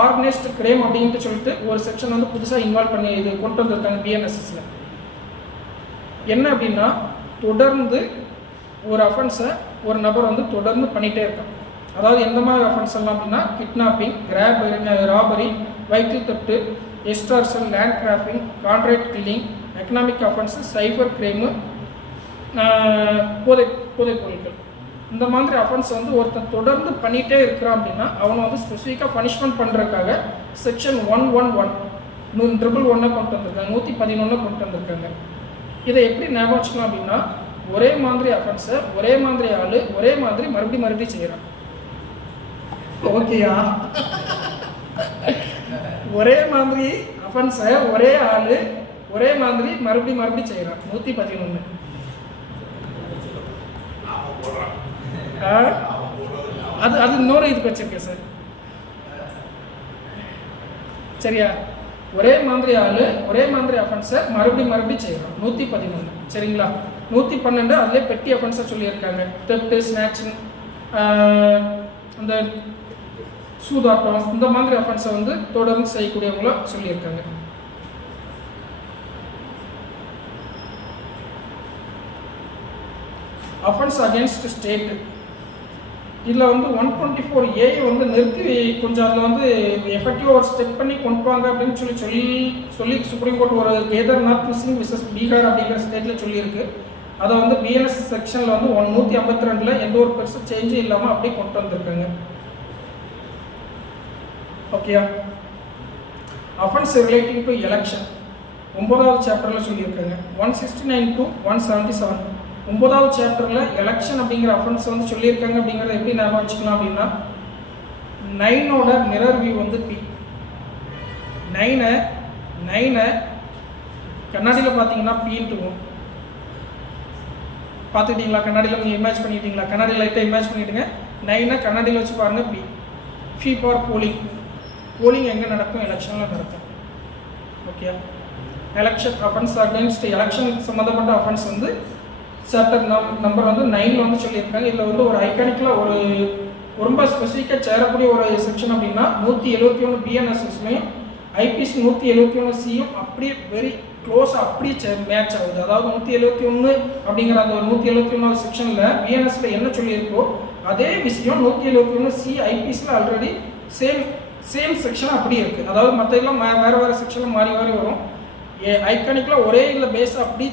ஆர்கனைஸ்டு கிரைம் அப்படின்ட்டு சொல்லிட்டு ஒரு செக்ஷன் வந்து புதுசாக இன்வால்வ் பண்ணி இது கொண்டு வந்திருக்காங்க பிஎன்எஸ்எஸ்ல. என்ன அப்படின்னா தொடர்ந்து ஒரு அஃபென்ஸை ஒரு நபர் வந்து தொடர்ந்து பண்ணிகிட்டே இருக்கான். அதாவது எந்த மாதிரி அஃபென்ஸ் எல்லாம் அப்படின்னா kidnapping, robbery, vehicle theft, extortion, land grabbing, contract killing, economic offence, cyber crime, போதைப் பொருட்கள், இந்த மாதிரி அஃபென்ஸ் வந்து ஒருத்தன் தொடர்ந்து பண்ணிகிட்டே இருக்கிறான் அப்படின்னா அவனை வந்து ஸ்பெசிஃபிக்காக பனிஷ்மெண்ட் பண்ணுறதுக்காக செக்ஷன் 111 111 கொண்டு வந்திருக்காங்க, 111 கொண்டு வந்திருக்காங்க. இதை எப்படி ஞாபகம் வச்சுக்கலாம் அப்படின்னா ஒரே மாதிரி அஃபென்ஸை ஒரே மாதிரி ஆள் ஒரே மாதிரி மறுபடியும் செய்கிறான். ஓகேயா? ஒரே மாதிரி அஃபென்ஸை ஒரே ஆள் ஒரே மாதிரி மறுபடியும் செய்கிறான். 111 அது இன்னொரு இதுக்கு வச்சிருக்கேன் சார். சரியா? ஒரே மாதிரி ஆள் ஒரே மாதிரி அஃபென்ஸை மறுபடியும் செய்யணும். 111. சரிங்களா? 112 அதிலே பெட்டி அஃபென்ஸை சொல்லியிருக்காங்க. தெஃப்ட், ஸ்நாச்சிங், அந்த சூதாட்டம், இந்த மாதிரி அஃபென்ஸை வந்து தொடர்ந்து செய்யக்கூடியவங்கள சொல்லியிருக்காங்க. அஃபென்ஸ் அகேன்ஸ்ட் ஸ்டேட் இதில் வந்து 124A வந்து நிறுத்தி கொஞ்சம் அதில் வந்து எஃபெக்டிவாக ஒரு ஸ்டெப் பண்ணி கொண்டு வாங்க அப்படின்னு சொல்லி சுப்ரீம் கோர்ட் ஒரு கேதார்நாத் சிங் விசஸ் பீகார் அப்படிங்கிற ஸ்டேட்டில் சொல்லியிருக்கு. அதை வந்து பிஎன்எஸ் செக்ஷனில் வந்து 152 எந்த ஒரு பெருசு சேஞ்சும் இல்லாமல் அப்படியே கொண்டு வந்திருக்காங்க. ஓகேயா? அஃபென்ஸ் ரிலேட்டிங் டு எலெக்ஷன் 9வது சாப்டரில் சொல்லியிருக்காங்க. 169 to 177 9வது சாப்டரில் எலெக்ஷன் அப்படிங்கிற அஃபென்ஸ் வந்து சொல்லியிருக்காங்க. அப்படிங்கிறத எப்படி ஞாபகம் வச்சுக்கலாம் அப்படின்னா 9ஓட மிரர் வியூ வந்து P. 9 கண்ணாடியில் பார்த்தீங்கன்னா P பார்த்துக்கிட்டீங்களா? கண்ணாடியில் நீங்கள் இமேஜ் பண்ணிட்டீங்களா? கண்ணாடி லைட்டாக இமேஜ் பண்ணிவிடுங்க. 9 கண்ணாடியில் வச்சு பாருங்கள். P ஃபார் போலிங் எங்கே நடக்கும்? எலெக்ஷனில் நடக்கும். Okay, election offence against election சம்மந்தப்பட்ட அஃபென்ஸ் வந்து சாப்டர் நம்பர் வந்து 9 வந்து சொல்லியிருக்காங்க. இதில் வந்து ஒரு ஐகானிக்கில் ஒரு ரொம்ப ஸ்பெசிஃபிக்காக சேரக்கூடிய ஒரு செக்ஷன் அப்படின்னா 171 பிஎன்எஸ்எஸ்லையும் ஐபிசி 171சியும் அப்படியே வெரி க்ளோஸாக அப்படியே மேட்ச் ஆகுது. அதாவது 171 அப்படிங்கிற அந்த ஒரு 171 செக்ஷனில் பிஎன்எஸ்ல என்ன சொல்லியிருக்கோ அதே விஷயம் 171சி ஐபிசியில் ஆல்ரெடி சேம் செக்ஷன் அப்படியே இருக்குது. அதாவது மற்ற எல்லாம் வேறு செக்ஷனில் மாறி வரும். ஐகானிக்கில் ஒரே இல்லை பேஸ் அப்படி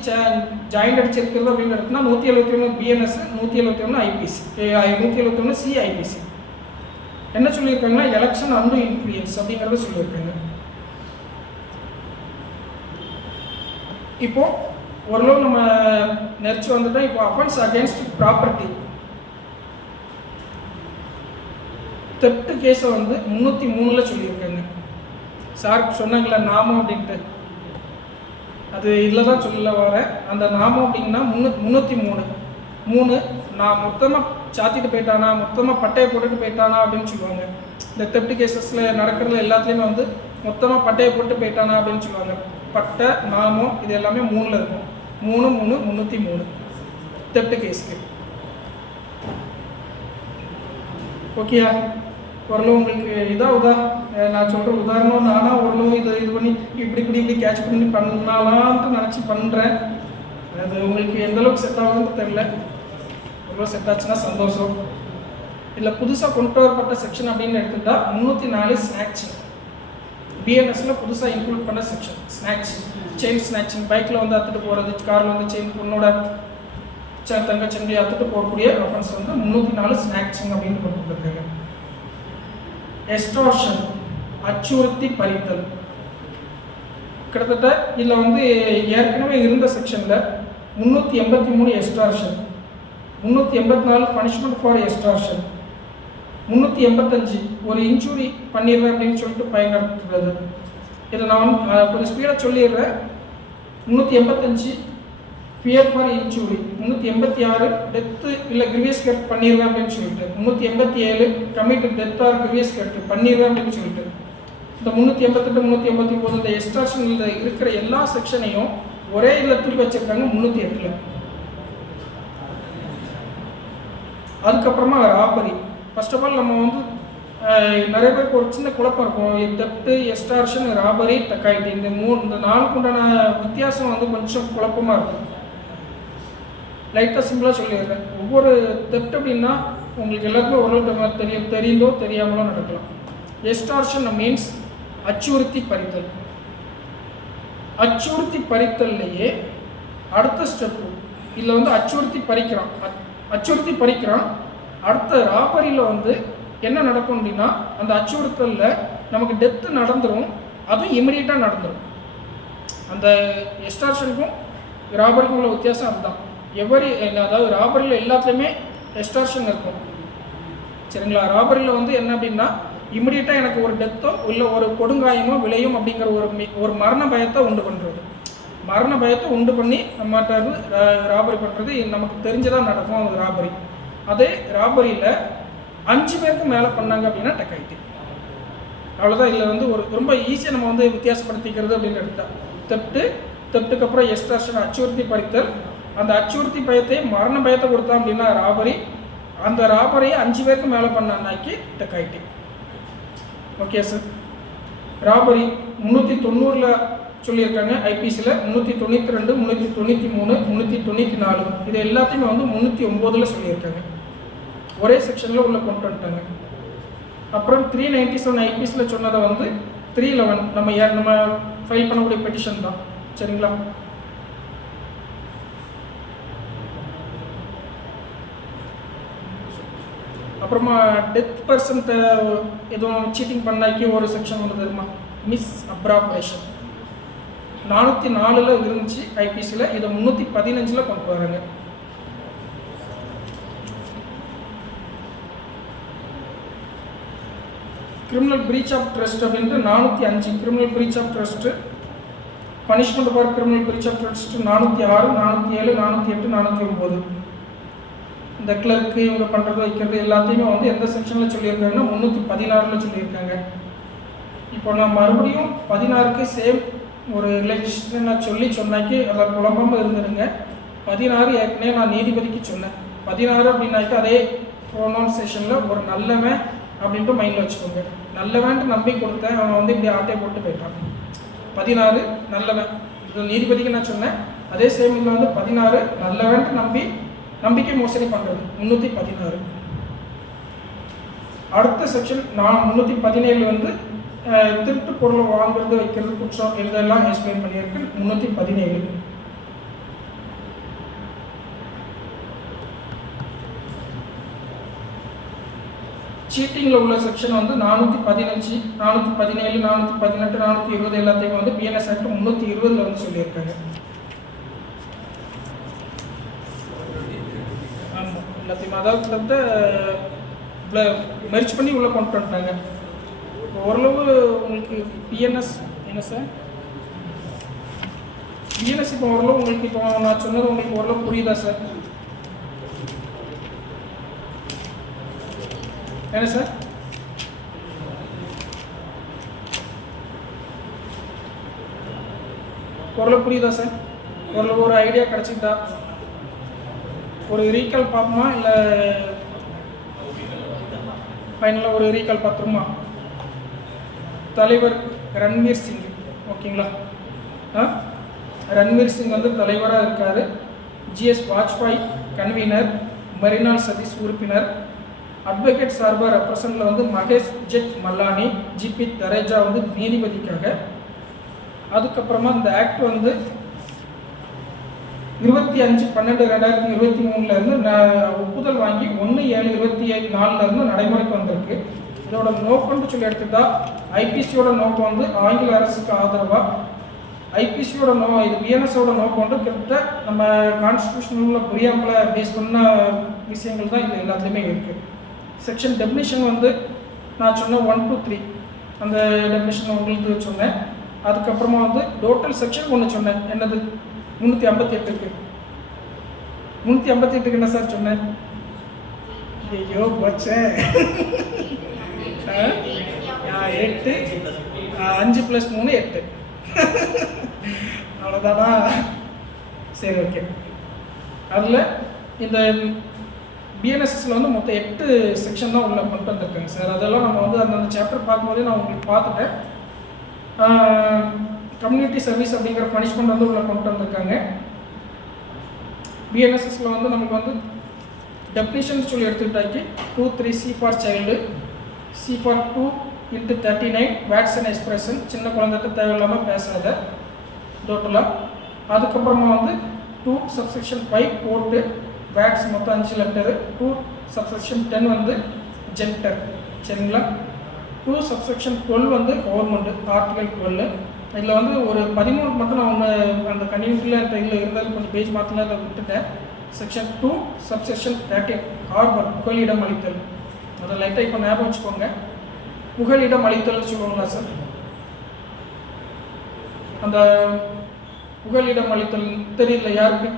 ஜாயிண்ட் அடிச்சிருக்கிறது அப்படின்னு எடுத்துனா 171 பிஎன்எஸ், 171 ஐபிசி, 171சி ஐபிசி. என்ன சொல்லியிருக்காங்கன்னா எலெக்ஷன் அண்ட் இன்ஃப்ளூயன்ஸ் அப்படிங்கிறத சொல்லியிருக்காங்க. இப்போ ஓரளவு நம்ம நெரிச்சு வந்துட்டோம். இப்போ அஃபென்ஸ் அகேன்ஸ்ட் ப்ராப்பர்ட்டி தெப்ட் கேஸை வந்து 303 சொல்லியிருக்காங்க. சார் சொன்னாங்களா நாமம் அப்படின்ட்டு, அது இதில் தான் சொல்ல வரேன். அந்த நாமம் அப்படின்னா 303 நான் மொத்தமாக சாத்திட்டு போயிட்டானா, மொத்தமாக பட்டையை போட்டுட்டு போயிட்டானா அப்படின்னு சொல்லுவாங்க. இந்த தெப்ட் கேசஸில் நடக்கிறதுல எல்லாத்துலேயுமே வந்து மொத்தமாக பட்டையை போட்டு போயிட்டானா அப்படின்னு சொல்லுவாங்க. பட்டை நாமம் இது எல்லாமே 3ல் இருக்கும். 303 தெப்ட் கேஸுக்கு. ஓகேயா? ஓரளவு உங்களுக்கு இதாக நான் சொல்கிற உதாரணம் நானாக ஓரளவு இது பண்ணி இப்படி கேட்ச் பண்ணி பண்ணலான்ட்டு நினச்சி பண்ணுறேன். அது உங்களுக்கு எந்தளவுக்கு செட் ஆகும்னு தெரில. ஓரளவு செட் ஆச்சுன்னா சந்தோஷம். இல்லை புதுசாக கொண்டு வரப்பட்ட செக்ஷன் அப்படின்னு எடுத்துக்கிட்டால் 304 ஸ்நாக்சிங். பிஎன்எஸ்ல புதுசாக இன்க்ளூட் பண்ண செக்ஷன் ஸ்நாக்சிங், செயின் ஸ்நாக்சிங். பைக்கில் வந்து அத்துட்டு போகிறது, காரில் வந்து செயின் பொண்ணோட தங்கச்சங்கிலி அத்துட்டு போகக்கூடிய ரெஃபரன்ஸ் வந்து 304 ஸ்நாக்சிங் அப்படின்னு கொண்டு வந்துருக்காங்க. எஸ்டார்ஷன் அச்சுறுத்தி பறித்தல். கிட்டத்தட்ட இதில் வந்து ஏற்கனவே இருந்த செக்ஷனில் 383 எஸ்டார்ஷன், 384 பனிஷ்மெண்ட் ஃபார் எஸ்டார்ஷன், 385 ஒரு இன்ஜூரி பண்ணிடுவேன் அப்படின்னு சொல்லிட்டு பயன்படுத்துறது. இதை நான் கொஞ்சம் ஸ்பீடாக சொல்லிடுறேன். 385 ஃபியர் ஃபார் இன்ஜூரி, 386 டெத்து இல்லை கிரிவியஸ் கட் பண்ணிடுவேன் அப்படின்னு சொல்லிட்டு, 387 commit death or grievous cut பண்ணிடுவேன் அப்படின்னு சொல்லிட்டு, இந்த 388 389 இந்த எஸ்டார்ஷனில் இருக்கிற எல்லா செக்ஷனையும் ஒரே இதில் தூக்கி வச்சுருக்காங்க 308. அதுக்கப்புறமா ராபரி. ஃபர்ஸ்ட் ஆஃப் ஆல் நம்ம வந்து நிறைய பேருக்கு ஒரு சின்ன குழப்பம் இருக்கும். தெப்ட்டு, எஸ்டார்ஷன், ராபரி, டக்காயிட்டி இந்த 4க்கு உண்டான வித்தியாசம் வந்து கொஞ்சம் குழப்பமாக இருக்கும். லைட்டாக சிம்பிளாக சொல்லிடுறேன். ஒவ்வொரு தெப்ட் அப்படின்னா உங்களுக்கு எல்லாருக்குமே ஓரளவு தெரியுதோ தெரியாமலோ நடக்கலாம். எஸ்டார்ஷன் மீன்ஸ் அச்சுறுத்தி பறித்தல். அச்சுறுத்தி பறித்தல்லையே அடுத்த ஸ்டெப்பு இதில் வந்து அச்சுறுத்தி பறிக்கிறான். அடுத்த ராபரியில் வந்து என்ன நடக்கும் அப்படின்னா அந்த அச்சுறுத்தலில் நமக்கு டெத்து நடந்துடும். அதுவும் இமிடியேட்டாக நடந்துடும். அந்த எஸ்டார்ஷனுக்கும் ராபரிக்கும் உள்ள வித்தியாசம் அதுதான். அதாவது ராபரியில் எல்லாத்துலேயுமே எஸ்டார்ஷன் இருக்கும். சரிங்களா? ராபரியில் வந்து என்ன அப்படின்னா இமிடியேட்டாக எனக்கு ஒரு டெத்தோ இல்லை ஒரு கொடுங்காயமோ விளையும் அப்படிங்கிற ஒரு மரண பயத்தை உண்டு பண்ணுறது. மரண பயத்தை உண்டு பண்ணி நம்மகிட்ட ராபரி பண்ணுறது நமக்கு தெரிஞ்சதாக நடக்கும். அது ராபரி. அதே ராபரியில் 5 பேருக்கு மேலே பண்ணாங்க அப்படின்னா டக்காயிட்டி. அவ்வளோதான். இதில் வந்து ஒரு ரொம்ப ஈஸியாக நம்ம வந்து வித்தியாசப்படுத்திக்கிறது அப்படின்னு எடுத்தால் தெப்ட்டுக்கு அப்புறம் எஸ்டார்ஷன் அச்சுறுத்தி பறித்தல். அந்த அச்சுறுத்தி பயத்தை மரண பயத்தை கொடுத்தோம் அப்படின்னா ராபரி. அந்த ராபரியை 5 பேருக்கு மேலே பண்ணான்னாக்கி டக்காயிட்டி. Okay sir. ராபரி 390 சொல்லியிருக்காங்க ஐபிசியில், 392, 393, 394 இது எல்லாத்தையுமே வந்து 309 சொல்லியிருக்காங்க. ஒரே செக்ஷனில் உள்ள கொண்டு வந்துட்டாங்க. அப்புறம் 397 ஐபிசியில் சொன்னதை வந்து 311 நம்ம ஃபைல் பண்ணக்கூடிய பெட்டிஷன் தான். சரிங்களா? அப்புறமா டெத் பர்சன்ட்டை எதுவும் சீட்டிங் பண்ணாக்கி ஒரு செக்ஷன் ஒன்று தெரியுமா, மிஸ் அப்ராபரேஷன். 404 இருந்துச்சு ஐபிசியில், இதை 315 கொண்டு வராங்க. கிரிமினல் பிரீச் ஆஃப் ட்ரஸ்ட் அப்படின்ட்டு 405 criminal breach of trust. Punishment for criminal breach of trust 406, 407, 408, 409. இந்த கிளர்க்கு இவங்க பண்ணுறது வைக்கிறது எல்லாத்தையுமே வந்து எந்த செக்ஷனில் சொல்லியிருக்காங்கன்னா 316 சொல்லியிருக்காங்க. இப்போ நான் மறுபடியும் 16க்கு சேம் ஒரு ரிலேஷனை சொன்னாக்கி அதில் குழம்பமாக இருந்துடுங்க. 16 ஏற்கனவே நான் நீதிபதிக்கு சொன்னேன். 16 அப்படின்னாக்கி அதே ப்ரொனவுன்சேஷனில் ஒரு நல்லவன் அப்படின்ட்டு மைண்டில் வச்சுக்கோங்க. நல்லவன்ட்டு நம்பி கொடுத்தேன், அவன் வந்து இப்படி ஆட்டையை போட்டு போயிட்டான். 16 நல்லவன், இது நீதிபதிக்கு நான் சொன்னேன். அதே சேம் இதில் வந்து 16 நல்லவன்ட்டு நம்பிக்கை மோசடி பண்ணுறது 316. அடுத்த செக்ஷன் 317 வந்து திருட்டு பொருளை வாங்குறது வைக்கிறது குற்றம் இதெல்லாம் எக்ஸ்பிளைன் பண்ணியிருக்கு 317. சீட்டிங்கில் உள்ள செக்ஷன் வந்து 415, 417, 418, 420 எல்லாத்தையும் வந்து பிஎன்எஸ் ஆக்ட் 320 வந்து சொல்லியிருக்காங்க. ஆமாம், எல்லாத்தையும் அதாவது மெர்ஜ் பண்ணி உள்ளே கொண்டு வந்துட்டாங்க. ஓரளவு உங்களுக்கு பிஎன்எஸ் என்ன சார் பிஎன்எஸ் இப்போ ஓரளவு உங்களுக்கு இப்போ நான் சொன்னது உங்களுக்கு ஓரளவு புரியுதா சார்? என்ன சார்? ஓரளவு புரியுதா சார்? ஓரளவு ஒரு ஐடியா கிடச்சிக்கிட்டா ஒரு ரீகால் பார்ப்போமா இல்லை ஃபைனலாக ஒரு ரீகால் பார்த்துருமா? தலைவர் ரன்வீர் சிங், ஓகேங்களா? ரன்வீர் சிங் வந்து தலைவராக இருக்கார். ஜிஎஸ் வாஜ்பாய் கன்வீனர், மரினால் சதீஷ் உறுப்பினர், அட்வொகேட் சார்பாக ரெப்ரசன்ட்ல வந்து மகேஷ் ஜெட் மல்லானி, ஜிபி தரேஜா வந்து நீதிபதிக்காக. அதுக்கப்புறமா இந்த ஆக்ட் வந்து 25/12/2023 ஒப்புதல் வாங்கி 1/7/24 நடைமுறைக்கு வந்திருக்கு. இதோட நோக்கம்னு சொல்லி எடுத்துட்டா ஐபிசியோட நோக்கம் வந்து ஆங்கில அரசுக்கு ஆதரவாக, ஐபிசியோட இது பிஎன்எஸோட நோக்கம் வந்து கிட்டத்தட்ட நம்ம கான்ஸ்டியூஷனில் பிரியாம்பில் பேஸ் பண்ண விஷயங்கள் தான் இது எல்லாத்துலேயுமே இருக்குது. செக்ஷன் டெஃபினிஷன் வந்து நான் சொன்னேன் 1 to 3 அந்த டெஃபினிஷன் உங்களுக்கு சொன்னேன். அதுக்கப்புறமா வந்து டோட்டல் செக்ஷன் ஒன்று சொன்னேன், என்னது 358க்கு. 358க்கு என்ன சார் சொன்னேன்? ஐயோ போச்சே 8, 5 + 3 8 அவ்வளோதானா? சரி, ஓகே. அதில் இந்த பிஎன்எஸ்எஸ்ல வந்து மொத்தம் 8 செக்ஷன் தான் உள்ளே கொண்டு வந்திருக்காங்க சார். அதெல்லாம் நம்ம வந்து அந்தந்த சாப்டர் பார்க்கும்போதே நான் உங்களுக்கு பார்த்துட்டேன். கம்யூனிட்டி சர்வீஸ் அப்படிங்கிற பனிஷ்மெண்ட் வந்து உள்ளே கொண்டு வந்திருக்காங்க. பிஎன்எஸ்எஸ்ல வந்து நமக்கு வந்து டெஃபினிஷன் சொல்லி எடுத்துக்கிட்டாக்கி 2(3)C for child, C for 2(39) words and expression, சின்ன குழந்தைகிட்ட தேவையில்லாமல் பேசாத டோட்டலாக. அதுக்கப்புறமா வந்து 2(5) கோர்ட்டு வேர்ட்ஸ் மொத்தம் 5 லெட்டரு. 2(10) வந்து ஜென்டர், சரிங்களா? 2(12) வந்து கவர்மெண்ட்டு, ஆர்டிகல் 12. இதில் வந்து ஒரு 13 மட்டும் நான் ஒன்று அந்த கன்யூனிட்டியில் அந்த இதில் இருந்தாலும் கொஞ்சம் பேஜ் மாற்றினா அதை விட்டுட்டேன். செக்ஷன் 2(13) ஹார்பர், புகலிடம் அளித்தல். அதை லைட்டாக இப்போ ஞாபகம் வச்சுக்கோங்க. புகலிடம் அளித்தல்னு சொல்லுவாங்களா சார்? அந்த புகலிடம் அளித்தல் தெரியல யாருக்கு?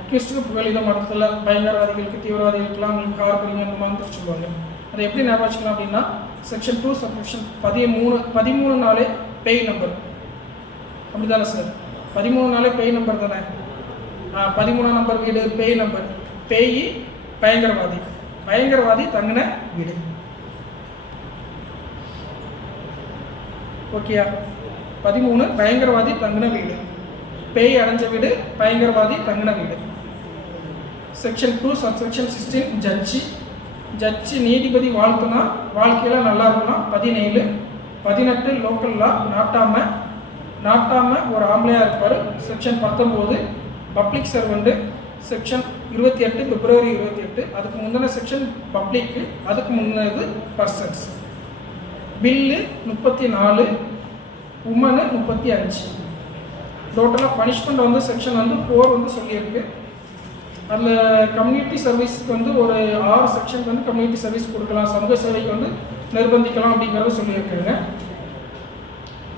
அக்யூஸ்டுக்கு புகலிடம் அளித்தல், பயங்கரவாதிகளுக்கு தீவிரவாதிகளுக்குலாம் அவங்களுக்கு ஹார்பரிங் அந்த மாதிரி சொல்லுவாங்க. அதை எப்படி ஞாபகம் வச்சுக்கலாம் அப்படின்னா செக்ஷன் 2(13) நாளே பேய் நம்பர், அப்படி தானே சார்? 13 நாளே பேய் நம்பர் தானே? 13ஆம் நம்பர் வீடு பேய் நம்பர். பேய் பயங்கரவாதி, பயங்கரவாதி தங்கின வீடு. ஓகேயா? 13 பயங்கரவாதி தங்கின வீடு, பேய் அடைஞ்ச வீடு, பயங்கரவாதி தங்கின வீடு. செக்ஷன் 2(16) ஜட்ஜி நீதிபதி வாழ்த்துனா வாழ்க்கையில் நல்லா இருக்கலாம். 17 18 லோக்கல் லா, நாட்டாம ஒரு ஆம்பளையாக இருப்பார். Section 19 public servant. செக்ஷன் 28 பிப்ரவரி 28. அதுக்கு முந்தின செக்ஷன் பப்ளிக்கு, அதுக்கு முன்னது பர்சன்ஸ். Bill 34, woman 35. டோட்டலாக பனிஷ்மெண்ட் வந்து செக்ஷன் வந்து 4 வந்து சொல்லியிருக்கு. அதில் கம்யூனிட்டி சர்வீஸ்க்கு வந்து ஒரு 6 செக்ஷனுக்கு வந்து கம்யூனிட்டி சர்வீஸ் கொடுக்கலாம், சமூக சேவைக்கு வந்து நிர்பந்திக்கலாம் அப்படிங்கிறத சொல்லியிருக்காங்க.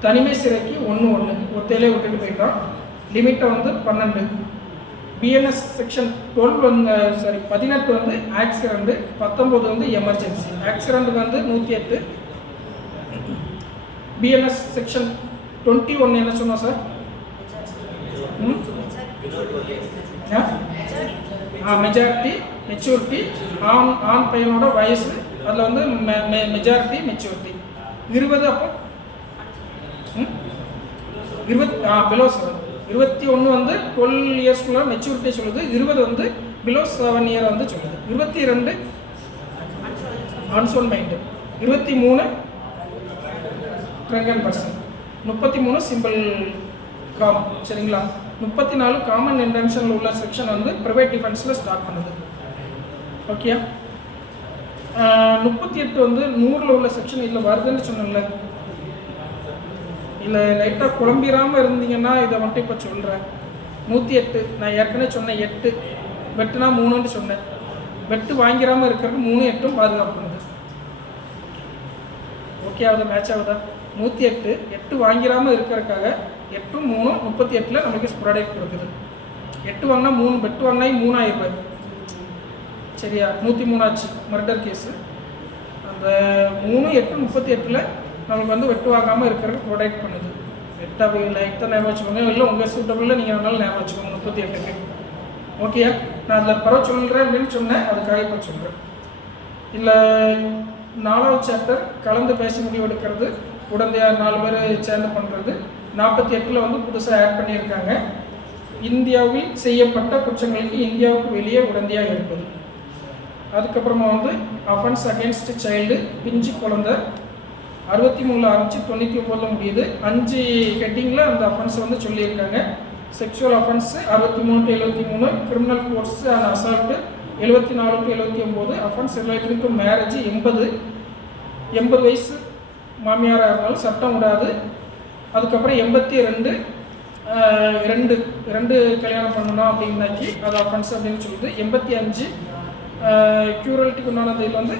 தனிமை சிறைக்கு 1 ஒத்தையிலே விட்டுட்டு போயிட்டான். லிமிட்டை வந்து 12. பிஎன்எஸ் செக்ஷன் 18 வந்து ஆக்சிடென்ட், 19 வந்து எமர்ஜென்சி. ஆக்சிடென்ட்டுக்கு வந்து 108. பிஎன்எஸ் செக்ஷன் 21 என்ன சொன்னோம் சார்? மெஜாரிட்டி மெச்சூரிட்டி, ஆண் பையனோட வயசு, அதில் வந்து மெஜாரிட்டி மெச்சூரிட்டி 20. அப்போ 20 below 7. 21 வந்து 12 இயர்ஸ்க்குள்ள மெச்சூரிட்டி சொல்லுது. 20 வந்து பிலோ 7 இயர் வந்து சொல்லுது. 22 unsound mind. 23 drunken person. 33 simple com. சரிங்களா? 34 காமன் இன்டென்ஷனில் உள்ள செக்ஷன் வந்து ப்ரைவேட் டிஃபென்ஸில் ஸ்டார்ட் பண்ணுது. ஓகே. 38 வந்து 100ல் உள்ள செக்ஷன் இதில் வருதுன்னு சொன்னேன்ல. இல்லை லைட்டாக குழம்பிடாமல் இருந்தீங்கன்னா இதை மட்டும் இப்போ சொல்கிறேன். 108 நான் ஏற்கனவே சொன்னேன். 8 வெட்டுனா 3ன்னு சொன்னேன். வெட்டு வாங்கிடாமல் இருக்கிறதுக்கு 3 8 பாதுகாப்பு பண்ணுது. ஓகே ஆகுதா? மேட்ச் ஆகுதா? 108 8 வாங்கிடாமல் இருக்கிறதுக்காக 8 3 38 நமக்கு ஸ்ப்ராடக்ட் கொடுக்குது. 8 வாங்கினா 3, வெட்டு வாங்கினா 3 ஆயிரம். சரியா? 103 ஆச்சு மர்டர் கேஸு. அந்த 3 8 38 நமக்கு வந்து வெட்டு வாங்காமல் இருக்கிறதுக்கு ப்ரொடெக்ட் பண்ணுது. 8 லைட்டாக ஞாபகம் வச்சுக்கோங்க. இல்லை உங்கள் சூட்டபிளில் நீங்கள் வேணாலும் ஞாபகம் வச்சுக்கோங்க. 38க்கு ஓகேயா? நான் அதில் பரவ சொல்கிறேன் அப்படின்னு சொன்னேன், அதுக்காக இப்போ சொல்கிறேன். இல்லை 4வது சாப்டர் கலந்து பேசி முடிவெடுக்கிறது, உடந்தையாக 4 பேர் சேர்ந்து பண்ணுறது. 48 வந்து புதுசாக ஆட் பண்ணியிருக்காங்க. இந்தியாவில் செய்யப்பட்ட குற்றங்களுக்கு இந்தியாவுக்கு வெளியே உடந்தையாக இருப்பது. அதுக்கப்புறமா வந்து அஃபென்ஸ் அகேன்ஸ்ட் சைல்டு, பிஞ்சு குழந்தை. 63 ஆரம்பிச்சு 99 முடியுது. 5 ஹெட்டிங்கில் அந்த அஃபென்ஸை வந்து சொல்லியிருக்காங்க. Sexual offence 63 to 73, criminal courts and assault 74 to 79, offence related to marriage 80 வயசு மாமியாராக இருந்தாலும் சட்டம் விடாது. அதுக்கப்புறம் 82 ரெண்டு கல்யாணம் பண்ணணும் அப்படின்னாக்கி அது அஃபென்ஸ் அப்படின்னு சொல்லுது. 85 க்யூரலிட்டிக்கு உண்டான இதில் வந்து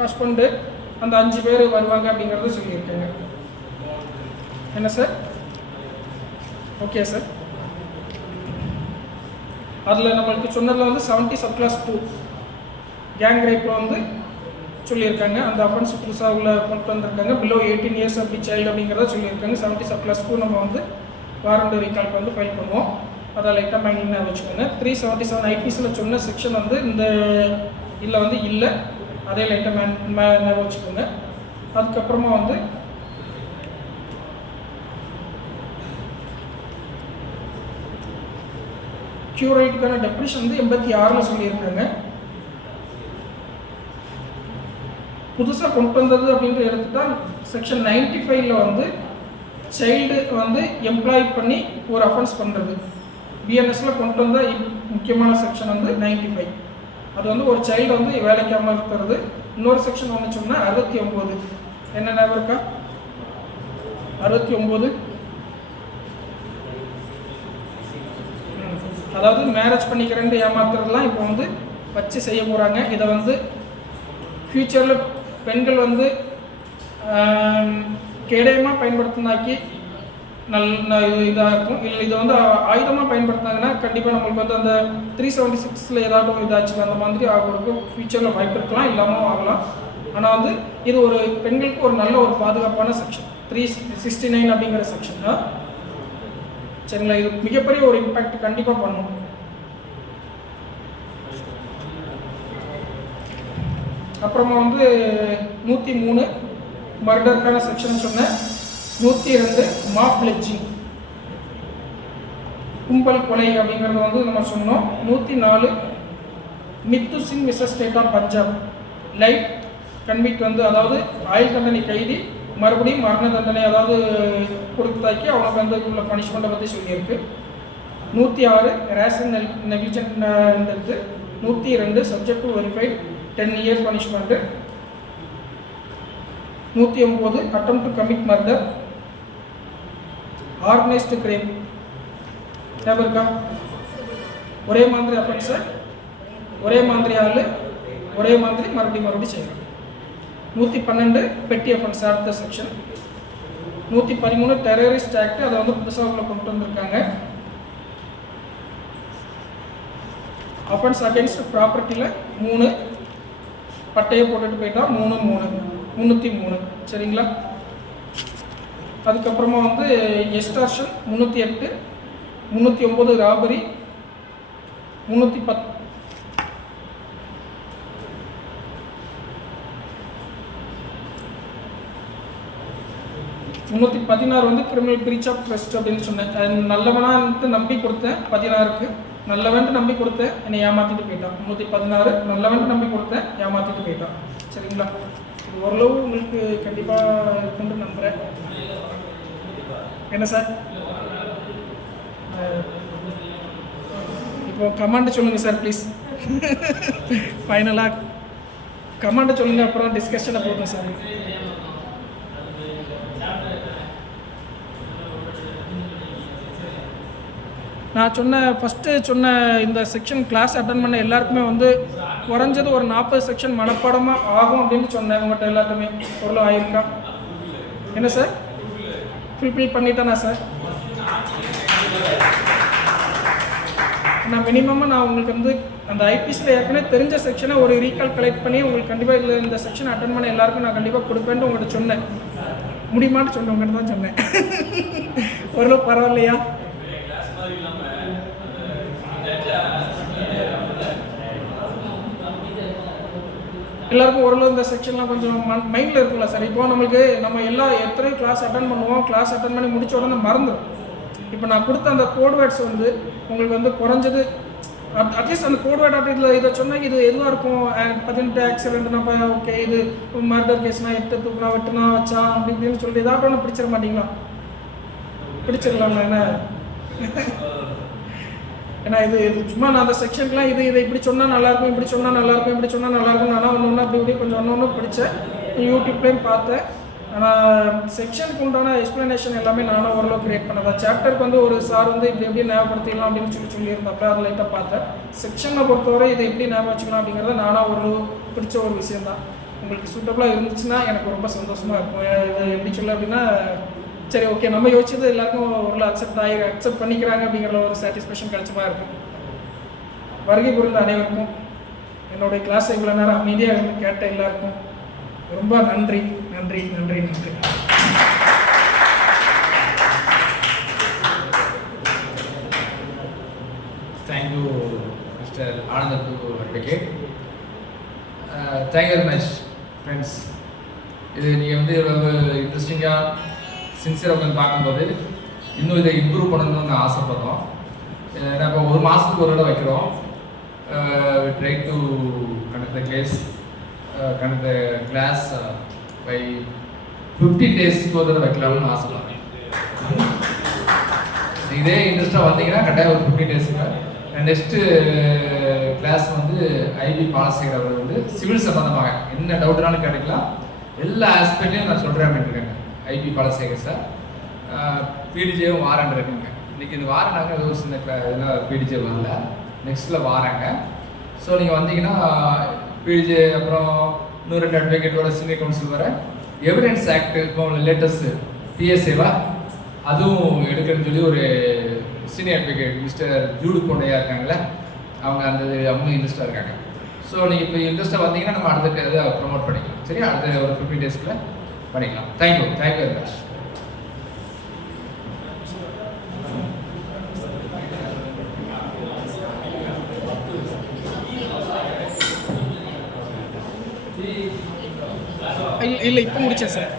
ஹஸ்பண்டு அந்த 5 பேர் வருவாங்க அப்படிங்கிறத சொல்லியிருக்காங்க. என்ன சார்? Okay sir. அதில் நம்மளுக்கு சொன்னதில் வந்து 70 சப்கிளாஸ் 2 கேங் ரேப்பில் வந்து சொல்லியிருக்காங்க. அந்த அஃபென்ஸ் புதுசாக உள்ள கொண்டு வந்திருக்காங்க. பிலோ 18 இயர்ஸ் அப்படி சைல்டு அப்படிங்கிறத சொல்லியிருக்காங்க. 70 சப்கிளாஸ் 2 நம்ம வந்து வாரண்ட் ரீகால்க்கு வந்து ஃபைல் பண்ணுவோம். அதை லைட்டாக மைண்டில் வச்சுக்கோங்க. 377 ஐபிஎஸில் சொன்ன செக்ஷன் வந்து இந்த இதில் வந்து இல்லை, அதே லைட்டாக ஞாபகம் வச்சுக்கோங்க. அதுக்கப்புறமா வந்து க்யூரலுக்கான டெப்ரிஷன் வந்து 86 சொல்லியிருக்காங்க. புதுசாக கொண்டு வந்தது அப்படின்ற எடுத்துட்டா செக்ஷன் 95 வந்து சைல்டு வந்து எம்ப்ளாய் பண்ணி ஒரு அஃபென்ஸ் பண்ணுறது. பிஎன்எஸில் கொண்டு வந்த முக்கியமான செக்ஷன் வந்து 95. அது வந்து ஒரு சைல்டு வந்து வேலைக்கு அமர்த்துறது. இன்னொரு செக்ஷன் ஒன்று சொன்னால் 69. என்ன ஞாபகம் இருக்கா? 69 அதாவது மேரேஜ் பண்ணிக்கிறேன்னு ஏமாத்துறதுலாம் இப்போ வந்து வச்சு செய்ய போகிறாங்க. இதை வந்து ஃப்யூச்சரில் பெண்கள் வந்து கேடயமாக பயன்படுத்தினாக்கி இதாக இருக்கும். இல்லை இதை வந்து ஆயுதமாக பயன்படுத்தினாங்கன்னா கண்டிப்பாக நம்மளுக்கு வந்து அந்த 376 ஏதாவது இதாச்சு அந்த மாதிரி ஆகிறதுக்கு ஃப்யூச்சரில் வாய்ப்பு இருக்கலாம், இல்லாமல் ஆகலாம். ஆனால் வந்து இது ஒரு பெண்களுக்கு ஒரு நல்ல ஒரு பாதுகாப்பான செக்ஷன் 369 அப்படிங்கிற செக்ஷன். சரிங்களா? இது மிகப்பெரிய ஒரு இம்பேக்ட் கண்டிப்பாக பண்ணும். அப்புறமா வந்து 103 மர்டருக்கான செக்ஷன் சொன்னேன். 102 மாப் லிஞ்சிங், கும்பல் கொலை அப்படிங்கிறது வந்து நம்ம சொன்னோம். 104 Mithu Singh versus state of Punjab, life convict வந்து அதாவது ஆயுள் தண்டனை கைதி மறுபடியும் மரண தண்டனை அதாவது கொடுத்தாக்கி அவனுக்கு வந்து உள்ள பனிஷ்மெண்ட்டை பற்றி சொல்லியிருக்கு. 106 ration negligent death. 102 subject to verified 10 year punishment. 109 attempt to commit murder, organised crime. ஞாபகம் இருக்கா? ஒரே மாதிரி அஃபென்ஸை ஒரே மாதிரி ஆள் ஒரே மாதிரி மறுபடியும் செய்யணும். 112 பெட்டி அஃபென்ஸ் அடுத்த செக்ஷன். 113 டெரரிஸ்ட் ஆக்ட், அதை வந்து புதுசாக உள்ள கொண்டு வந்திருக்காங்க. அஃபென்ஸ் அகேன்ஸ்ட் ப்ராப்பர்ட்டியில் 3 பட்டையை போட்டுட்டு போயிட்டா 303. சரிங்களா? அதுக்கப்புறமா வந்து எஸ்டார்ஷன் 308, 309 ராபரி, 310 316 வந்து கிரிமினல் பிரீச் ஆஃப் ட்ரஸ்ட் அப்படின்னு சொன்னேன். நல்லவனான்ட்டு நம்பி கொடுத்தேன் 16க்கு, நல்லவன்ட்டு நம்பி கொடுத்தேன், என்னை ஏமாற்றிட்டு போயிட்டான். 316 நல்லவன்ட்டு நம்பி கொடுத்தேன், ஏமாற்றிட்டு போயிட்டான். சரிங்களா? இது ஓரளவு உங்களுக்கு கண்டிப்பாக இருக்குன்னு நம்புகிறேன். என்ன சார் இப்போ கமாண்ட் சொல்லுங்கள் சார் ப்ளீஸ். ஃபைனலாக கமாண்ட் சொல்லுங்கள், அப்புறம் டிஸ்கஷனை போடுங்க சார். நான் ஃபஸ்ட்டு சொன்ன இந்த செக்ஷன் கிளாஸ் அட்டன் பண்ண எல்லாருக்குமே வந்து குறைஞ்சது ஒரு 40 செக்ஷன் மனப்பாடமாக ஆகும் அப்படின்னு சொன்னேன். உங்கள்கிட்ட எல்லாத்துக்குமே பொருள் ஆயிருக்கா? என்ன சார் ஃபுல்ஃபில் பண்ணிட்டேனா சார்? நான் மினிமமாக நான் உங்களுக்கு வந்து அந்த ஐபிஎஸ்சில் ஏற்கனவே தெரிஞ்ச செக்ஷனை ஒரு ரீகால் கலெக்ட் பண்ணி உங்களுக்கு கண்டிப்பாக இதில் இந்த செக்ஷன் அட்டன் பண்ண எல்லாருக்கும் நான் கண்டிப்பாக கொடுப்பேன்ட்டு உங்கள்கிட்ட சொன்னேன். முடியுமான்னு சொன்னேன், உங்கள்கிட்ட தான் சொன்னேன். ஓரளவு பரவாயில்லையா? எல்லாருக்கும் ஓரளவு இந்த செக்ஷன்லாம் கொஞ்சம் மைண்டில் இருக்குல்ல சார்? இப்போ நம்ம எத்தனை கிளாஸ் அட்டன் பண்ணுவோம், கிளாஸ் அட்டன் பண்ணி முடிச்ச உடனே மறந்துடும். இப்போ நான் கொடுத்த அந்த கோட் வேர்ட்ஸ் வந்து உங்களுக்கு வந்து குறைஞ்சது அட்லீஸ்ட் அந்த கோட் வேர்ட் அப்படி இதை சொன்னால் இது எதுவாக இருக்கும்? 18 ஆக்சிடென்ட்னா ஓகே, இது மர்டர் கேஸ்னால் 8 தூக்குனா வெட்டுனா வச்சா அப்படி இப்படின்னு சொல்லி ஏதாவது ஒன்று பிடிச்சிட மாட்டிங்களா? பிடிச்சிடலாங்களா? ஏன்னா இது சும்மா நான் அந்த செக்ஷனுக்குலாம் இதை இப்படி சொன்னால் நல்லாயிருக்கும், இப்படி சொன்னால் நல்லாயிருக்கும், இப்படி சொன்னால் நல்லாயிருக்கும். நானும் ஒன்று அப்படி இப்படி கொஞ்சம் ஒன்று படித்தேன், யூடியூப்லேயும் பார்த்தேன். ஆனால் செக்ஷனுக்கு உண்டான எக்ஸ்ப்ளனேஷன் எல்லாமே நானும் ஓரளவு கிரியேட் பண்ணதான். சாப்டருக்கு வந்து ஒரு சார் வந்து இப்படி எப்படி ஞாபகப்படுத்திக்கலாம் அப்படின்னு சொல்லியிருந்தப்போ அதை லைட்டாக பார்த்தேன். செக்ஷனை பொறுத்தவரை இதை எப்படி ஞாபகம் வச்சுக்கலாம் அப்படிங்கிறத நானும் ஓரளவு பிடிச்ச ஒரு விஷயந்தான். உங்களுக்கு சூட்டபுளாக இருந்துச்சுன்னா எனக்கு ரொம்ப சந்தோஷமாக இருக்கும். இது எப்படி சொல்ல அப்படின்னா, சரி ஓகே நம்ம யோசிச்சது எல்லாருக்கும் ஓரளவு அக்செப்ட் பண்ணிக்கிறாங்க அப்படிங்கிற ஒரு சாட்டிஸ்ஃபேக்ஷன் கிடைச்சமாக இருக்கும். வருகை புரிந்த அனைவருக்கும், என்னுடைய கிளாஸை இவ்வளோ நேரம் அமைதியாக இருந்து கேட்ட எல்லாருக்கும் ரொம்ப நன்றி நன்றி நன்றி நன்றி. Thank you mister Anand advocate. Thank you very much friends. இது நீங்கள் வந்து இவ்வளவு இன்ட்ரெஸ்டிங்காக சின்சியராக உட்காந்து பார்க்கும்போது இன்னும் இதை இம்ப்ரூவ் பண்ணணும்னு நான் ஆசைப்பட்றோம். ஏன்னா இப்போ ஒரு மாதத்துக்கு ஒரு தடவை வைக்கிறோம். Try to conduct the class by 15 டேஸ்க்கு ஒரு தடவை வைக்கலாம்னு ஆசைப்படுறேன். இதே இன்ட்ரெஸ்ட்டாக வந்தீங்கன்னா கட்டாயம் ஒரு 15 டேஸுங்க. நெக்ஸ்ட்டு கிளாஸ் வந்து ஐபி பாலசேகர் அவர் வந்து சிவில் சம்பந்தமாக என்ன டவுட்னாலும் கேட்டுக்கலாம். எல்லா ஆஸ்பெக்ட்லையும் நான் சொல்கிறேன் அப்படின்னு இருக்காங்க ஐபி பாலசேகர் சார். பிடிஜேவும் வாரண்ட் இருக்குங்க. இன்றைக்கி இந்த வாரம் நாங்கள் ஏதோ ஒரு சின்ன இதெல்லாம் பிடிஜே வரல, நெக்ஸ்ட்டில் வாராங்க. ஸோ நீங்கள் வந்தீங்கன்னா பிடிஜே அப்புறம் இன்னும் 2 அட்வொகேட் வர, சீனியர் கவுன்சில் வர, எவிடன்ஸ் ஆக்ட் இப்போ லேட்டஸ்ட்டு பிஎஸ்ஏவா அதுவும் எடுக்கணும்னு சொல்லி ஒரு சீனியர் அட்வொகேட் மிஸ்டர் ஜூடு பொண்ணையாக இருக்காங்களே, அவங்களும் இன்ட்ரெஸ்ட்டாக இருக்காங்க. ஸோ நீங்கள் இப்போ இன்ட்ரெஸ்ட்டாக வந்தீங்கன்னா நம்ம அடுத்த இதை ப்ரொமோட் பண்ணிக்கலாம். சரி, அடுத்த ஒரு 15 டேஸ்க்குள்ள பண்ணிக்கலாம். Thank you very much. இல்லை இப்போ முடித்தேன் சார்.